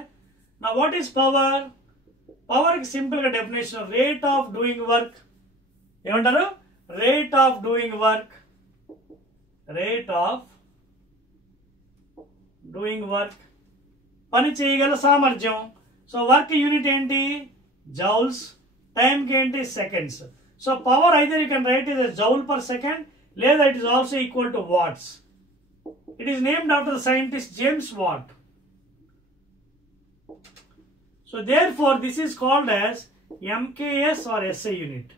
నా వాట్ ఈస్ పవర్? పవర్కి సింపుల్గా definition, rate of doing work. ఏమంటారు? Rate of doing work. Rate of doing work, పని చేయగల సామర్థ్యం. సో వర్క్ యూనిట్ ఏంటి? జౌల్స్. టైంకి ఏంటి seconds. So power either you can write is joule per second, లేదా it is also equal to watts. It is named after the scientist James Watt. So therefore this is called as MKS or SI unit.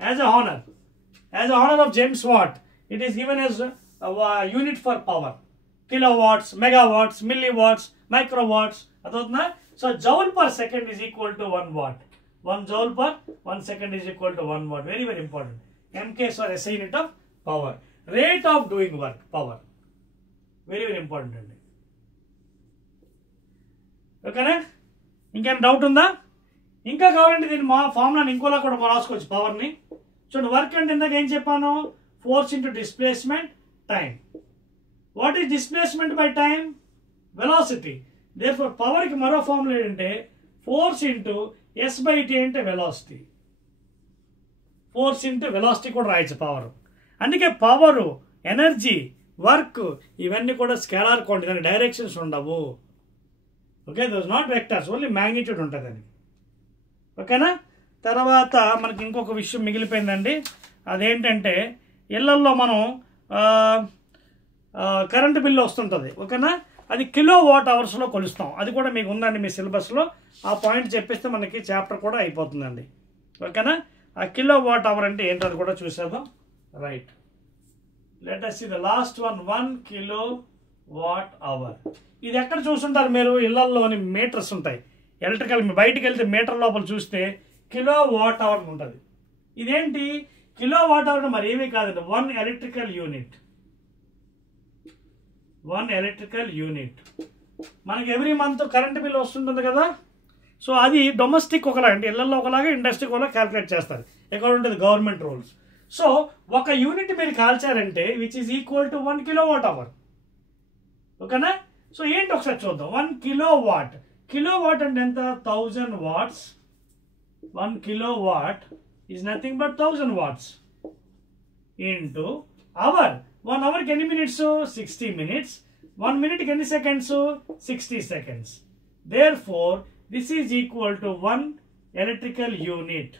As a honor of James Watt, it is given as a unit for power. Kilowatts, megawatts, milliwatts, microwatts. So joule per second is equal to 1 watt. 1 joule per 1 second is equal to 1 watt. Very, very important. MKS or SI unit of power. Rate of doing work, power. Very, very important. ఓకేనా? ఇంకేం doubt ఉందా? ఇంకా కావాలంటే దీన్ని మా ఫార్ములాని ఇంకోలా కూడా రాసుకోవచ్చు పవర్ని. చూడండి, వర్క్ అంటే ఇందాక ఏం చెప్పాను? Force into displacement time. What is displacement by time? Velocity. Therefore పవర్కి మరో ఫార్ములా ఏంటంటే force into S by T అంటే వెలాసిటీ. ఫోర్స్ ఇంటూ వెలాసిటీ కూడా రాయొచ్చు పవర్. అందుకే పవరు, ఎనర్జీ, వర్క్ ఇవన్నీ కూడా స్కేలార్ క్వాంటిటీ, దానికి డైరెక్షన్స్ ఉండవు. Okay, those not vectors, only magnitude ఉంటుందని. ఓకేనా? తర్వాత మనకి ఇంకొక విషయం మిగిలిపోయిందండి. అదేంటంటే ఇళ్లల్లో మనం కరెంటు బిల్లు వస్తుంటుంది. ఓకేనా? అది కిలో వాట్ అవర్స్లో కొలుస్తాం. అది కూడా మీకు ఉందండి మీ సిలబస్లో. ఆ పాయింట్ చెప్పేస్తే మనకి చాప్టర్ కూడా అయిపోతుందండి. ఓకేనా? ఆ కిలో వాట్ అవర్ అంటే ఏంటో అది కూడా చూసేద్దాం. Right, let us see the last one. 1 kilowatt hour. ఇది ఎక్కడ చూస్తుంటారు మీరు? ఇళ్లలోని మీటర్స్ ఉంటాయి, ఎలక్ట్రికల్. బయటికి వెళ్తే మీటర్ లోపల చూస్తే కిలో వాట్ అవర్ ఉంటుంది. ఇదేంటి కిలో వాట్ అవర్? మరి ఏమీ కాదండి, 1 ఎలక్ట్రికల్ యూనిట్. 1 electrical unit. మనకి ఎవ్రీ మంత్ కరెంట్ బిల్ వస్తుంటుంది కదా. సో అది డొమెస్టిక్ ఒకలా, అంటే ఇళ్లలో ఒకలాగా, ఇండస్ట్రీకి ఒకలా క్యాల్కులేట్ చేస్తారు. ఎక్కడ ఉంటుంది? Government rules. సో ఒక యూనిట్ మీరు కాల్చారంటే which is equal to 1 kilowatt hour. ఓకేనా? సో ఏంటి ఒకసారి చూద్దాం. 1 కిలోవాట్. కిలోవాట్ అంటే ఎంత? 1000 watts. 1 kilowatt is nothing but 1000 watts into hour. 1 hour కి ఎన్ని మినిట్స్? 60 minutes. 1 minute కి ఎన్ని seconds? 60 seconds. Therefore this is equal to 1 electrical unit.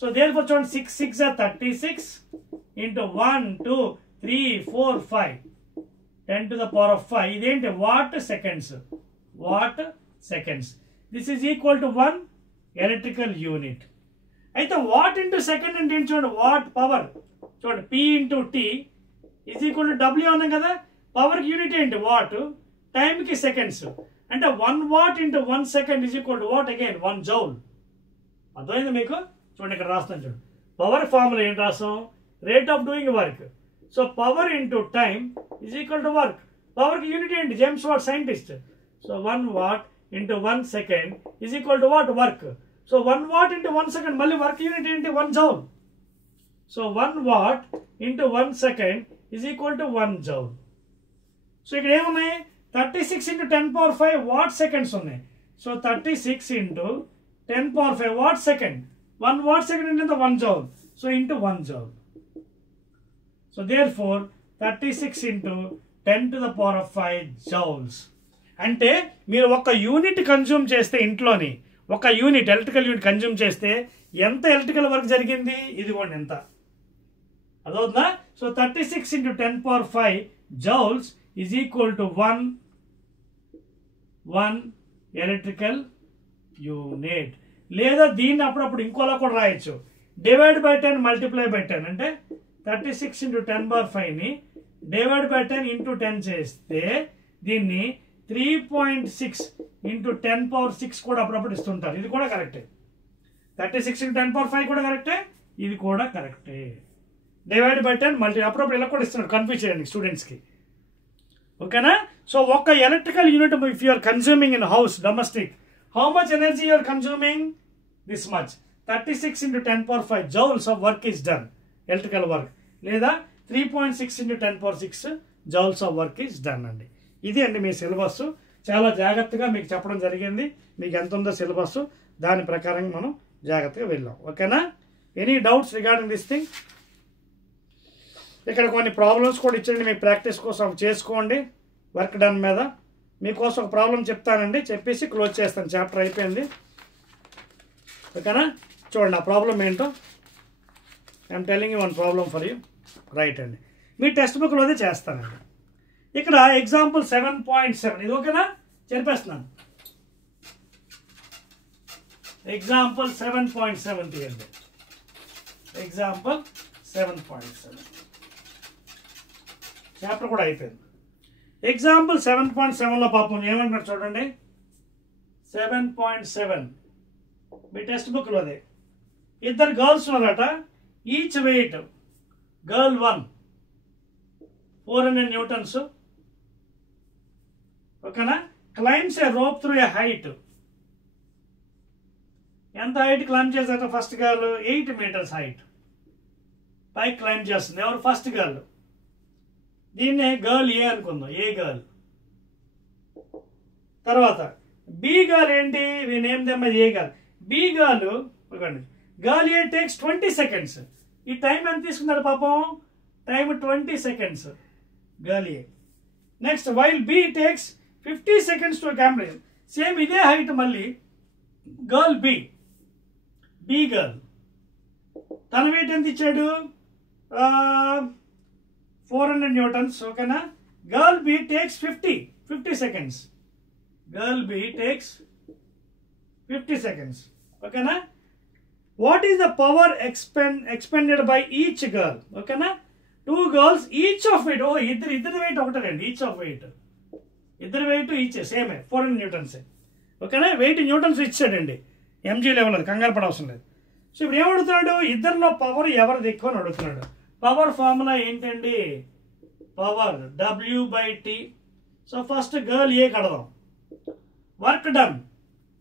So therefore చూడండి, 6 6 are 36 into 1 2 3 4 5 10 to the power of 5. ఇదేంటి? Watt seconds. Watt seconds. This is equal to 1 electrical unit. అయితే watt into second అంటే ఏంటి? చూడండి, watt power. చూడండి, P into T is equal to W అన్నాం కదా. పవర్కి యూనిట్ ఏంటి? వాట్. టైంకి సెకండ్స్. అంటే 1 watt into 1 second is equal to watt? Again 1 joule. అర్థమైంది మీకు? చూడండి, ఇక్కడ రాస్తాను చూడండి. పవర్ ఫార్ములా ఏంటి రాస్తాం? Rate of doing work. So power into time is equal to work. పవర్కి యూనిట్ ఏంటి? James Watt scientist. So 1 watt into 1 second is equal to what? Work. So 1 watt into 1 second, మళ్ళీ work unit ఏంటి? 1 joule. So 1 watt into 1 second is equal to 1 joule. So ఇక్కడ ఏమున్నాయి? 36 into 10 power 5 watt seconds ఉన్నాయి. So 36 into 10 power 5 watt second. 1 watt second అంటే 1 joule. So into 1 joule. So therefore 36 into 10 to the power of 5 joules. అంటే మీరు ఒక unit consume చేస్తే, ఇంట్లోని ఒక యూనిట్ ఎలక్ట్రికల్ యూనిట్ కన్జ్యూమ్ చేస్తే ఎంత ఎలక్ట్రికల్ వర్క్ జరిగింది? ఇదిగోండి ఎంత. అదవుతుందా? So 36 into 10 power 5 joules is equal to 1 electrical unit. లేదా దీన్ని అప్పుడప్పుడు ఇంకోలా కూడా రాయొచ్చు. డివైడ్ బై 10 మల్టిప్లై బై 10 అంటే 36 into 10 power 5 ని డివైడ్ బై 10 into 10 చేస్తే దీన్ని 3.6 into 10 power 6 కూడా అప్పుడప్పుడు ఇస్తుంటారు. ఇది కూడా కరెక్టే. 36 into 10 power 5 కూడా కరెక్టే, ఇది కూడా కరెక్టే. డివైడ్ బై 10 మల్టీ అప్పుడప్పుడు ఇలా కూడా ఇస్తున్నారు, కన్ఫ్యూజ్ చేయండి స్టూడెంట్స్కి. ఓకేనా? సో ఒక electrical unit if you are consuming in house domestic, how much energy you are consuming? This much. 36 into 10 power 5 joules of work is done. Electrical work. లేదా 3.6 into 10 power 6 joules of work is done అండి. ఇది అండి మీ syllabus. చాలా జాగ్రత్తగా మీకు చెప్పడం జరిగింది. మీకు ఎంత ఉందో సిలబస్, దాని ప్రకారం మనం జాగ్రత్తగా వెళ్ళాం. ఓకేనా? Any doubts regarding this thing? ఇక్కడ కొన్ని ప్రాబ్లమ్స్ కూడా ఇచ్చండి, మీ ప్రాక్టీస్ కోసం చేసుకోండి. వర్క్ డన్ మీద మీకోసం ఒక ప్రాబ్లం చెప్తానండి, చెప్పేసి క్లోజ్ చేస్తాను. చాప్టర్ అయిపోయింది. ఓకేనా? చూడండి ఆ ప్రాబ్లం ఏంటో. I'm telling you one problem for you. Right అండి, మీ టెక్స్ట్ బుక్లోనే చేస్తానండి. ఇక్కడ ఎగ్జాంపుల్ 7.7 ఇది ఓకేనా? చెప్పేస్తున్నాను. ఎగ్జాంపుల్ 7.7 తీయండి. ఎగ్జాంపుల్ 7.7 చాప్టర్ కూడా అయిపోయింది. ఎగ్జాంపుల్ 7.7లో పాపం ఏమంటున్నారు చూడండి. 7.7 మీ టెక్స్ట్ బుక్లోదే. ఇద్దరు గర్ల్స్ ఉన్నారట. Each weight girl 1 400 newtons. ఓకేనా? Climbs a rope through a height. ఎంత హైట్ క్లైమ్ చేశారట? ఫస్ట్ గర్ల్ 8 meters హైట్ పైకి క్లైమ్ చేస్తుంది. ఎవరు? First girl. దీన్నే గర్ల్ ఏ అనుకుందాం, ఏ గర్ల్. తర్వాత బి గర్ల్ ఏంటి? We name them A girl. B girl girl A takes 20 seconds. ఈ టైం ఎంత తీసుకున్నారు పాపం? Time 20 seconds girl A. Next while B takes 50 seconds to complete. Same ఇదే height మళ్ళీ girl B. B girl తన wait ఎంత ఇచ్చాడు? 400 న్యూటన్స్. ఓకేనా? Girl B takes 50 seconds. Girl B takes 50 seconds. ఓకేనా? What is the power expended by each girl? ఓకేనా? 2 girls each of weight. ఓ ఇద్దరు wait ఒకటేనండి. ఈచ్ ఆఫ్ వెయిట్, ఇద్దరు వెయిట్ ఈచ్ సేమే 400 న్యూటన్స్. ఓకేనా? వెయిట్ న్యూటన్స్ ఇచ్చాడండి. ఎంజీ లెవెల్ అది, కంగారు పడవసరం లేదు. సో ఇప్పుడు ఏమడుగుతున్నాడు? ఇద్దరిలో పవర్ ఎవరిది ఎక్కువ అని అడుగుతున్నాడు. పవర్ ఫార్ములా ఏంటండి? Power W/T. So first girl A కడదాం. Work done.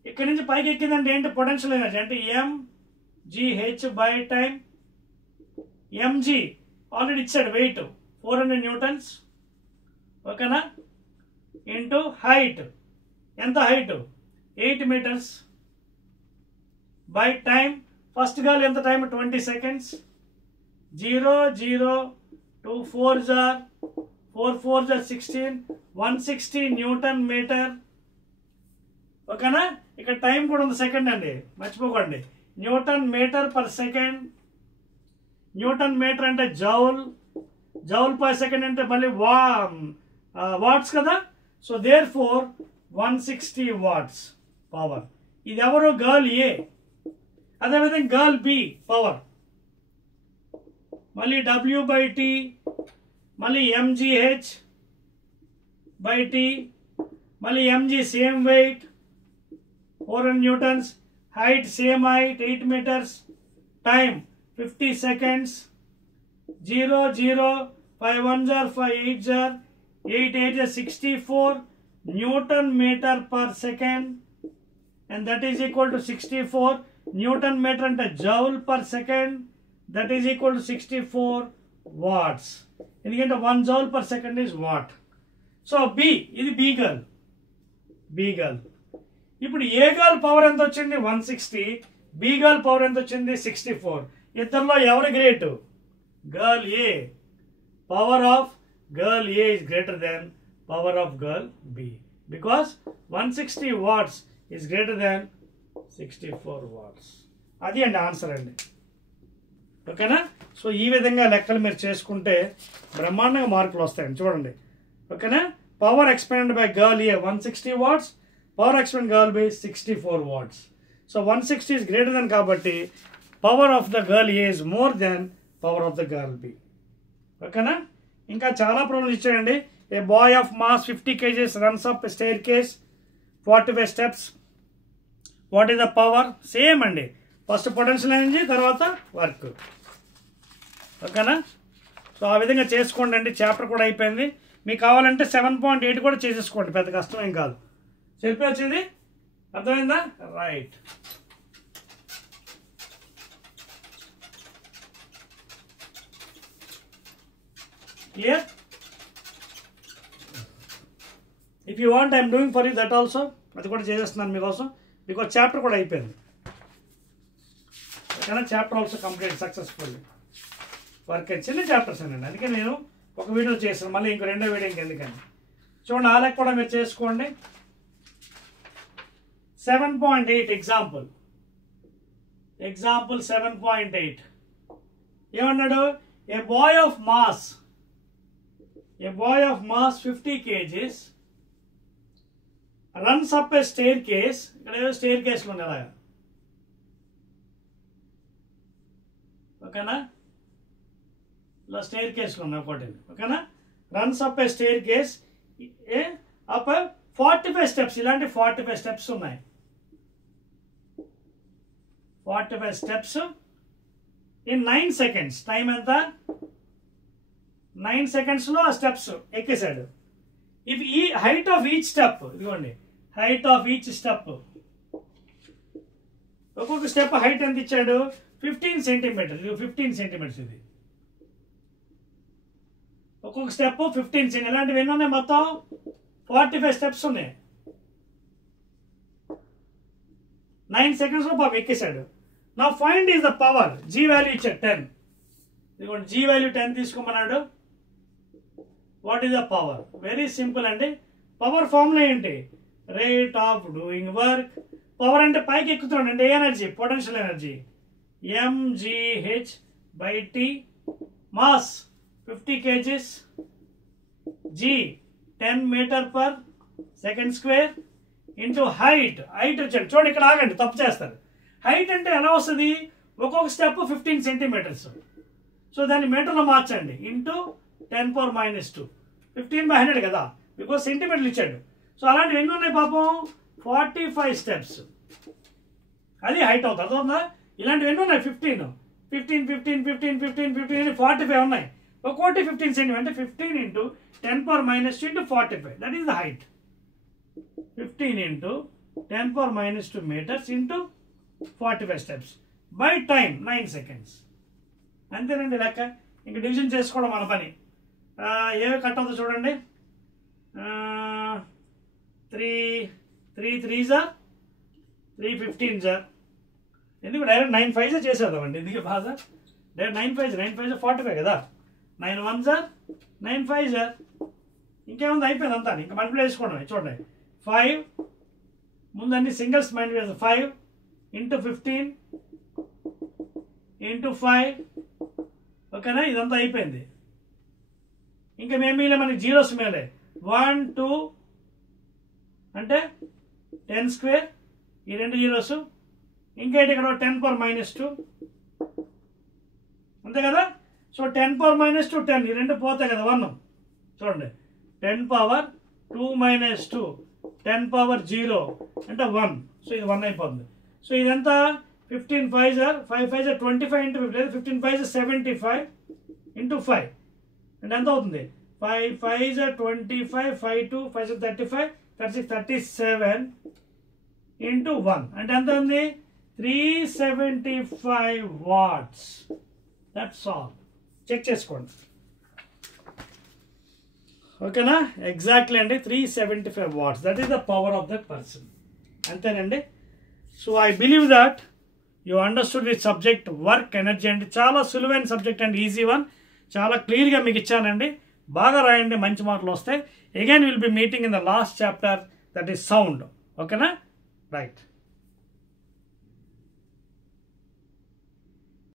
ఇక్కడి నుంచి పైకి ఎక్కిందంటే ఏంటి? పొటెన్షియల్ ఎనర్జీ అంటే mgh/టైం. mg ఆల్రెడీ ఇచ్చాడు వెయిట్ 400 న్యూటన్స్. ఓకేనా? Into height. ఎంత height? 8 meters. By time. First girl ఎంత time? 20 seconds. 0 0 2 4s are 4 4s are 16 160 newton meter. ఓకేనా? ఇక్కడ టైం కూడా ఉంది, సెకండ్ అండి, మర్చిపోకండి. Newton meter per second. Newton meter అంటే జౌల్. జౌల్ పర్ సెకండ్ అంటే మళ్ళీ వాట్స్ కదా. So there four 160 watts power. ఇది ఎవరు? Girl A. అదేవిధంగా గర్ల్ బి పవర్ మళ్ళీ W/T, మళ్ళీ mgh/T, మళ్ళీ mg same weight 400 newtons. Height same height 8 meters. Time 50 seconds. 0 0 5 1s are 5 8s are 8 8s are 64 Newton meter per second, and that is equal to 64 Newton meter and joule per second, that is equal to 64 watts. ఎందుకంటే 1 joule per second is watt. So B, ఇది B girl. B girl. ఇప్పుడు A girl power ఎంత వచ్చింది? 160. B girl power ఎంత వచ్చింది? 64. ఇద్దరిలో ఎవరు great? Girl A. Power of girl A is greater than power of girl B, because 160 watts is greater than 64 watts. అది అండి ఆన్సర్ అండి. ఓకేనా? సో ఈ విధంగా లెక్కలు మీరు చేసుకుంటే బ్రహ్మాండంగా మార్కులు వస్తాయండి. చూడండి. ఓకేనా? Power expended by girl A 160 watts, power expend girl by 64 watts. So 160 is greater than కాబట్టి power of the girl A is more than power of the girl B. ఓకేనా? ఇంకా చాలా ప్రాబ్లమ్స్ ఇచ్చాయండి. A boy of mass 50 kgs runs up staircase 45 steps. What is the power? Same అండి. First potential energy, తర్వాత work. ఓకేనా? So ఆ విధంగా చేసుకోండి అండి. చాప్టర్ కూడా అయిపోయింది. మీకు కావాలంటే 7.8 కూడా చేసేసుకోండి, పెద్ద కష్టం ఏం కాదు. చెప్పొచ్చింది, అర్థమైందా? Right. Clear? If you want I'm doing for you that also. అది కూడా చేసేస్తున్నాను మీకోసం, బికాజ్ చాప్టర్ కూడా అయిపోయింది. ఓకేనా? Chapter also complete successfully. Work చిన్న చాప్టర్స్ అండి, అందుకే నేను ఒక వీడియో చేశాను, మళ్ళీ ఇంకో రెండో వీడియో ఇంకెందుకని. చూడండి, ఆ లెక్క కూడా మీరు చేసుకోండి. 7.8 ఎగ్జాంపుల్. ఎగ్జాంపుల్ 7.8 ఏమన్నాడు, a boy of mass 50 kgs runs up a staircase. ఇక్కడ ఏదో స్టేర్ కేసులు ఉన్నాయి అలాగా, ఓకేనా, ఇలా స్టేర్ కేసులు ఉన్నాయి ఒకటి, ఓకేనా. Runs up a stair case up 45 steps, ఇలాంటి 45 స్టెప్స్ ఉన్నాయి. 45 స్టెప్స్ ఇన్ 9 సెకండ్స్. టైం ఎంత? 9 సెకండ్స్లో ఆ స్టెప్స్ ఎక్కేసాడు. ఇవి ఈ హైట్ ఆఫ్ ఈచ్ స్టెప్, ఇదిగోండి హైట్ ఆఫ్ ఈచ్ స్టెప్, ఒక్కొక్క స్టెప్ హైట్ ఎంత ఇచ్చాడు? 15 సెంటీమీటర్స్. ఇది 15 సెంటీమీటర్స్. ఇది ఒక్కొక్క స్టెప్ 15 సెంటీమీటర్. ఇలాంటివి ఎన్ని ఉన్నాయి? మొత్తం 45 స్టెప్స్ ఉన్నాయి. 9 సెకండ్స్లో పాప ఎక్కేసాడు. నా find is the power. G value ఇచ్చాడు 10. ఇదిగోండి జీ వాల్యూ 10 తీసుకోమన్నాడు. What is the power? Very simple అండి. పవర్ ఫార్ములా ఏంటి? Rate of doing work. Power అంటే పైకి ఎక్కుతున్నాడు అంటే energy, potential energy. mgh/t. Mass 50 kgs. g 10 m/s² ఇంటూ హైట్. హైట్ వచ్చాడు చూడండి, ఇక్కడ ఆగండి, తప్పు చేస్తారు. హైట్ అంటే ఎలా వస్తుంది? ఒక్కొక్క స్టెప్ 15 సెంటీమీటర్స్. సో దాన్ని మీటర్లో మార్చండి. ఇంటూ 10⁻². 15/100 కదా, బికాజ్ సెంటీమీటర్లు ఇచ్చాడు. సో అలాంటివి ఎన్ని ఉన్నాయి పాపం? 45 స్టెప్స్. అది హైట్ అవుతుంది, అర్థమవుతుందా? ఇలాంటివి ఎన్ని ఉన్నాయి? 15 45 ఉన్నాయి. ఒక్కోటి 15 సెంటీమీటర్ అంటే 15 into 10⁻² into 45. That is the height. 15 into 10⁻² meters into 45 steps by time 9 seconds. అంతేనండి లెక్క. ఇంక డివిజన్ చేసుకోవడం మన పని. ఏవి కట్ అవుతుందో చూడండి. 3 3s 3 15s. ఎందుకు డైరెక్ట్ 9 5s చేసేద్దామండి, ఎందుకు బాధ? డైరెక్ట్ 9 5s 45 కదా. 9 1s 9 5s. ఇంకేముంది? అయిపోయింది అంతా. ఇంకా మల్టిప్లై చేసుకోవడం. చూడండి 5 ముందన్ని సింగిల్స్ మైండ్ చేస్తాం. 5 ఇంటూ 15 ఇంటూ 5, ఓకేనా. ఇదంతా అయిపోయింది. ఇంకా మేము మిగిలే మనకి జీరోస్ మేలే. 1 2 అంటే 10². ఈ 2 జీరోస్. ఇంకేంటి ఇక్కడ 10⁻², అంతే కదా. సో 10⁻² 10, ఈ 2 పోతాయి కదా. 1 చూడండి 10⁻2 - 2 10⁻0 అంటే 1. సో ఇది 1 అయిపోతుంది. సో ఇదంతా 15 5s 5 5s 25 into 15 5s 75 into 5 అంటే ఎంత అవుతుంది? 5 5s 25 5 2 5 35 36 37 ఇంటూ 1 అంటే ఎంత ఉంది? 375 watts. That's all. చెక్ చేసుకోండి, ఓకేనా. ఎగ్జాక్ట్లీ అండి 375 watts. That is the power of that person. అంతేనండి. So I believe that you understood this subject work energy అండి. చాలా సులువైన సబ్జెక్ట్ అండి, ఈజీ వన్. చాలా క్లియర్గా మీకు ఇచ్చానండి. బాగా రాయండి, మంచి మార్కులు వస్తాయి. Again will be meeting in the last chapter, that is sound. ఓకేనా, రైట్.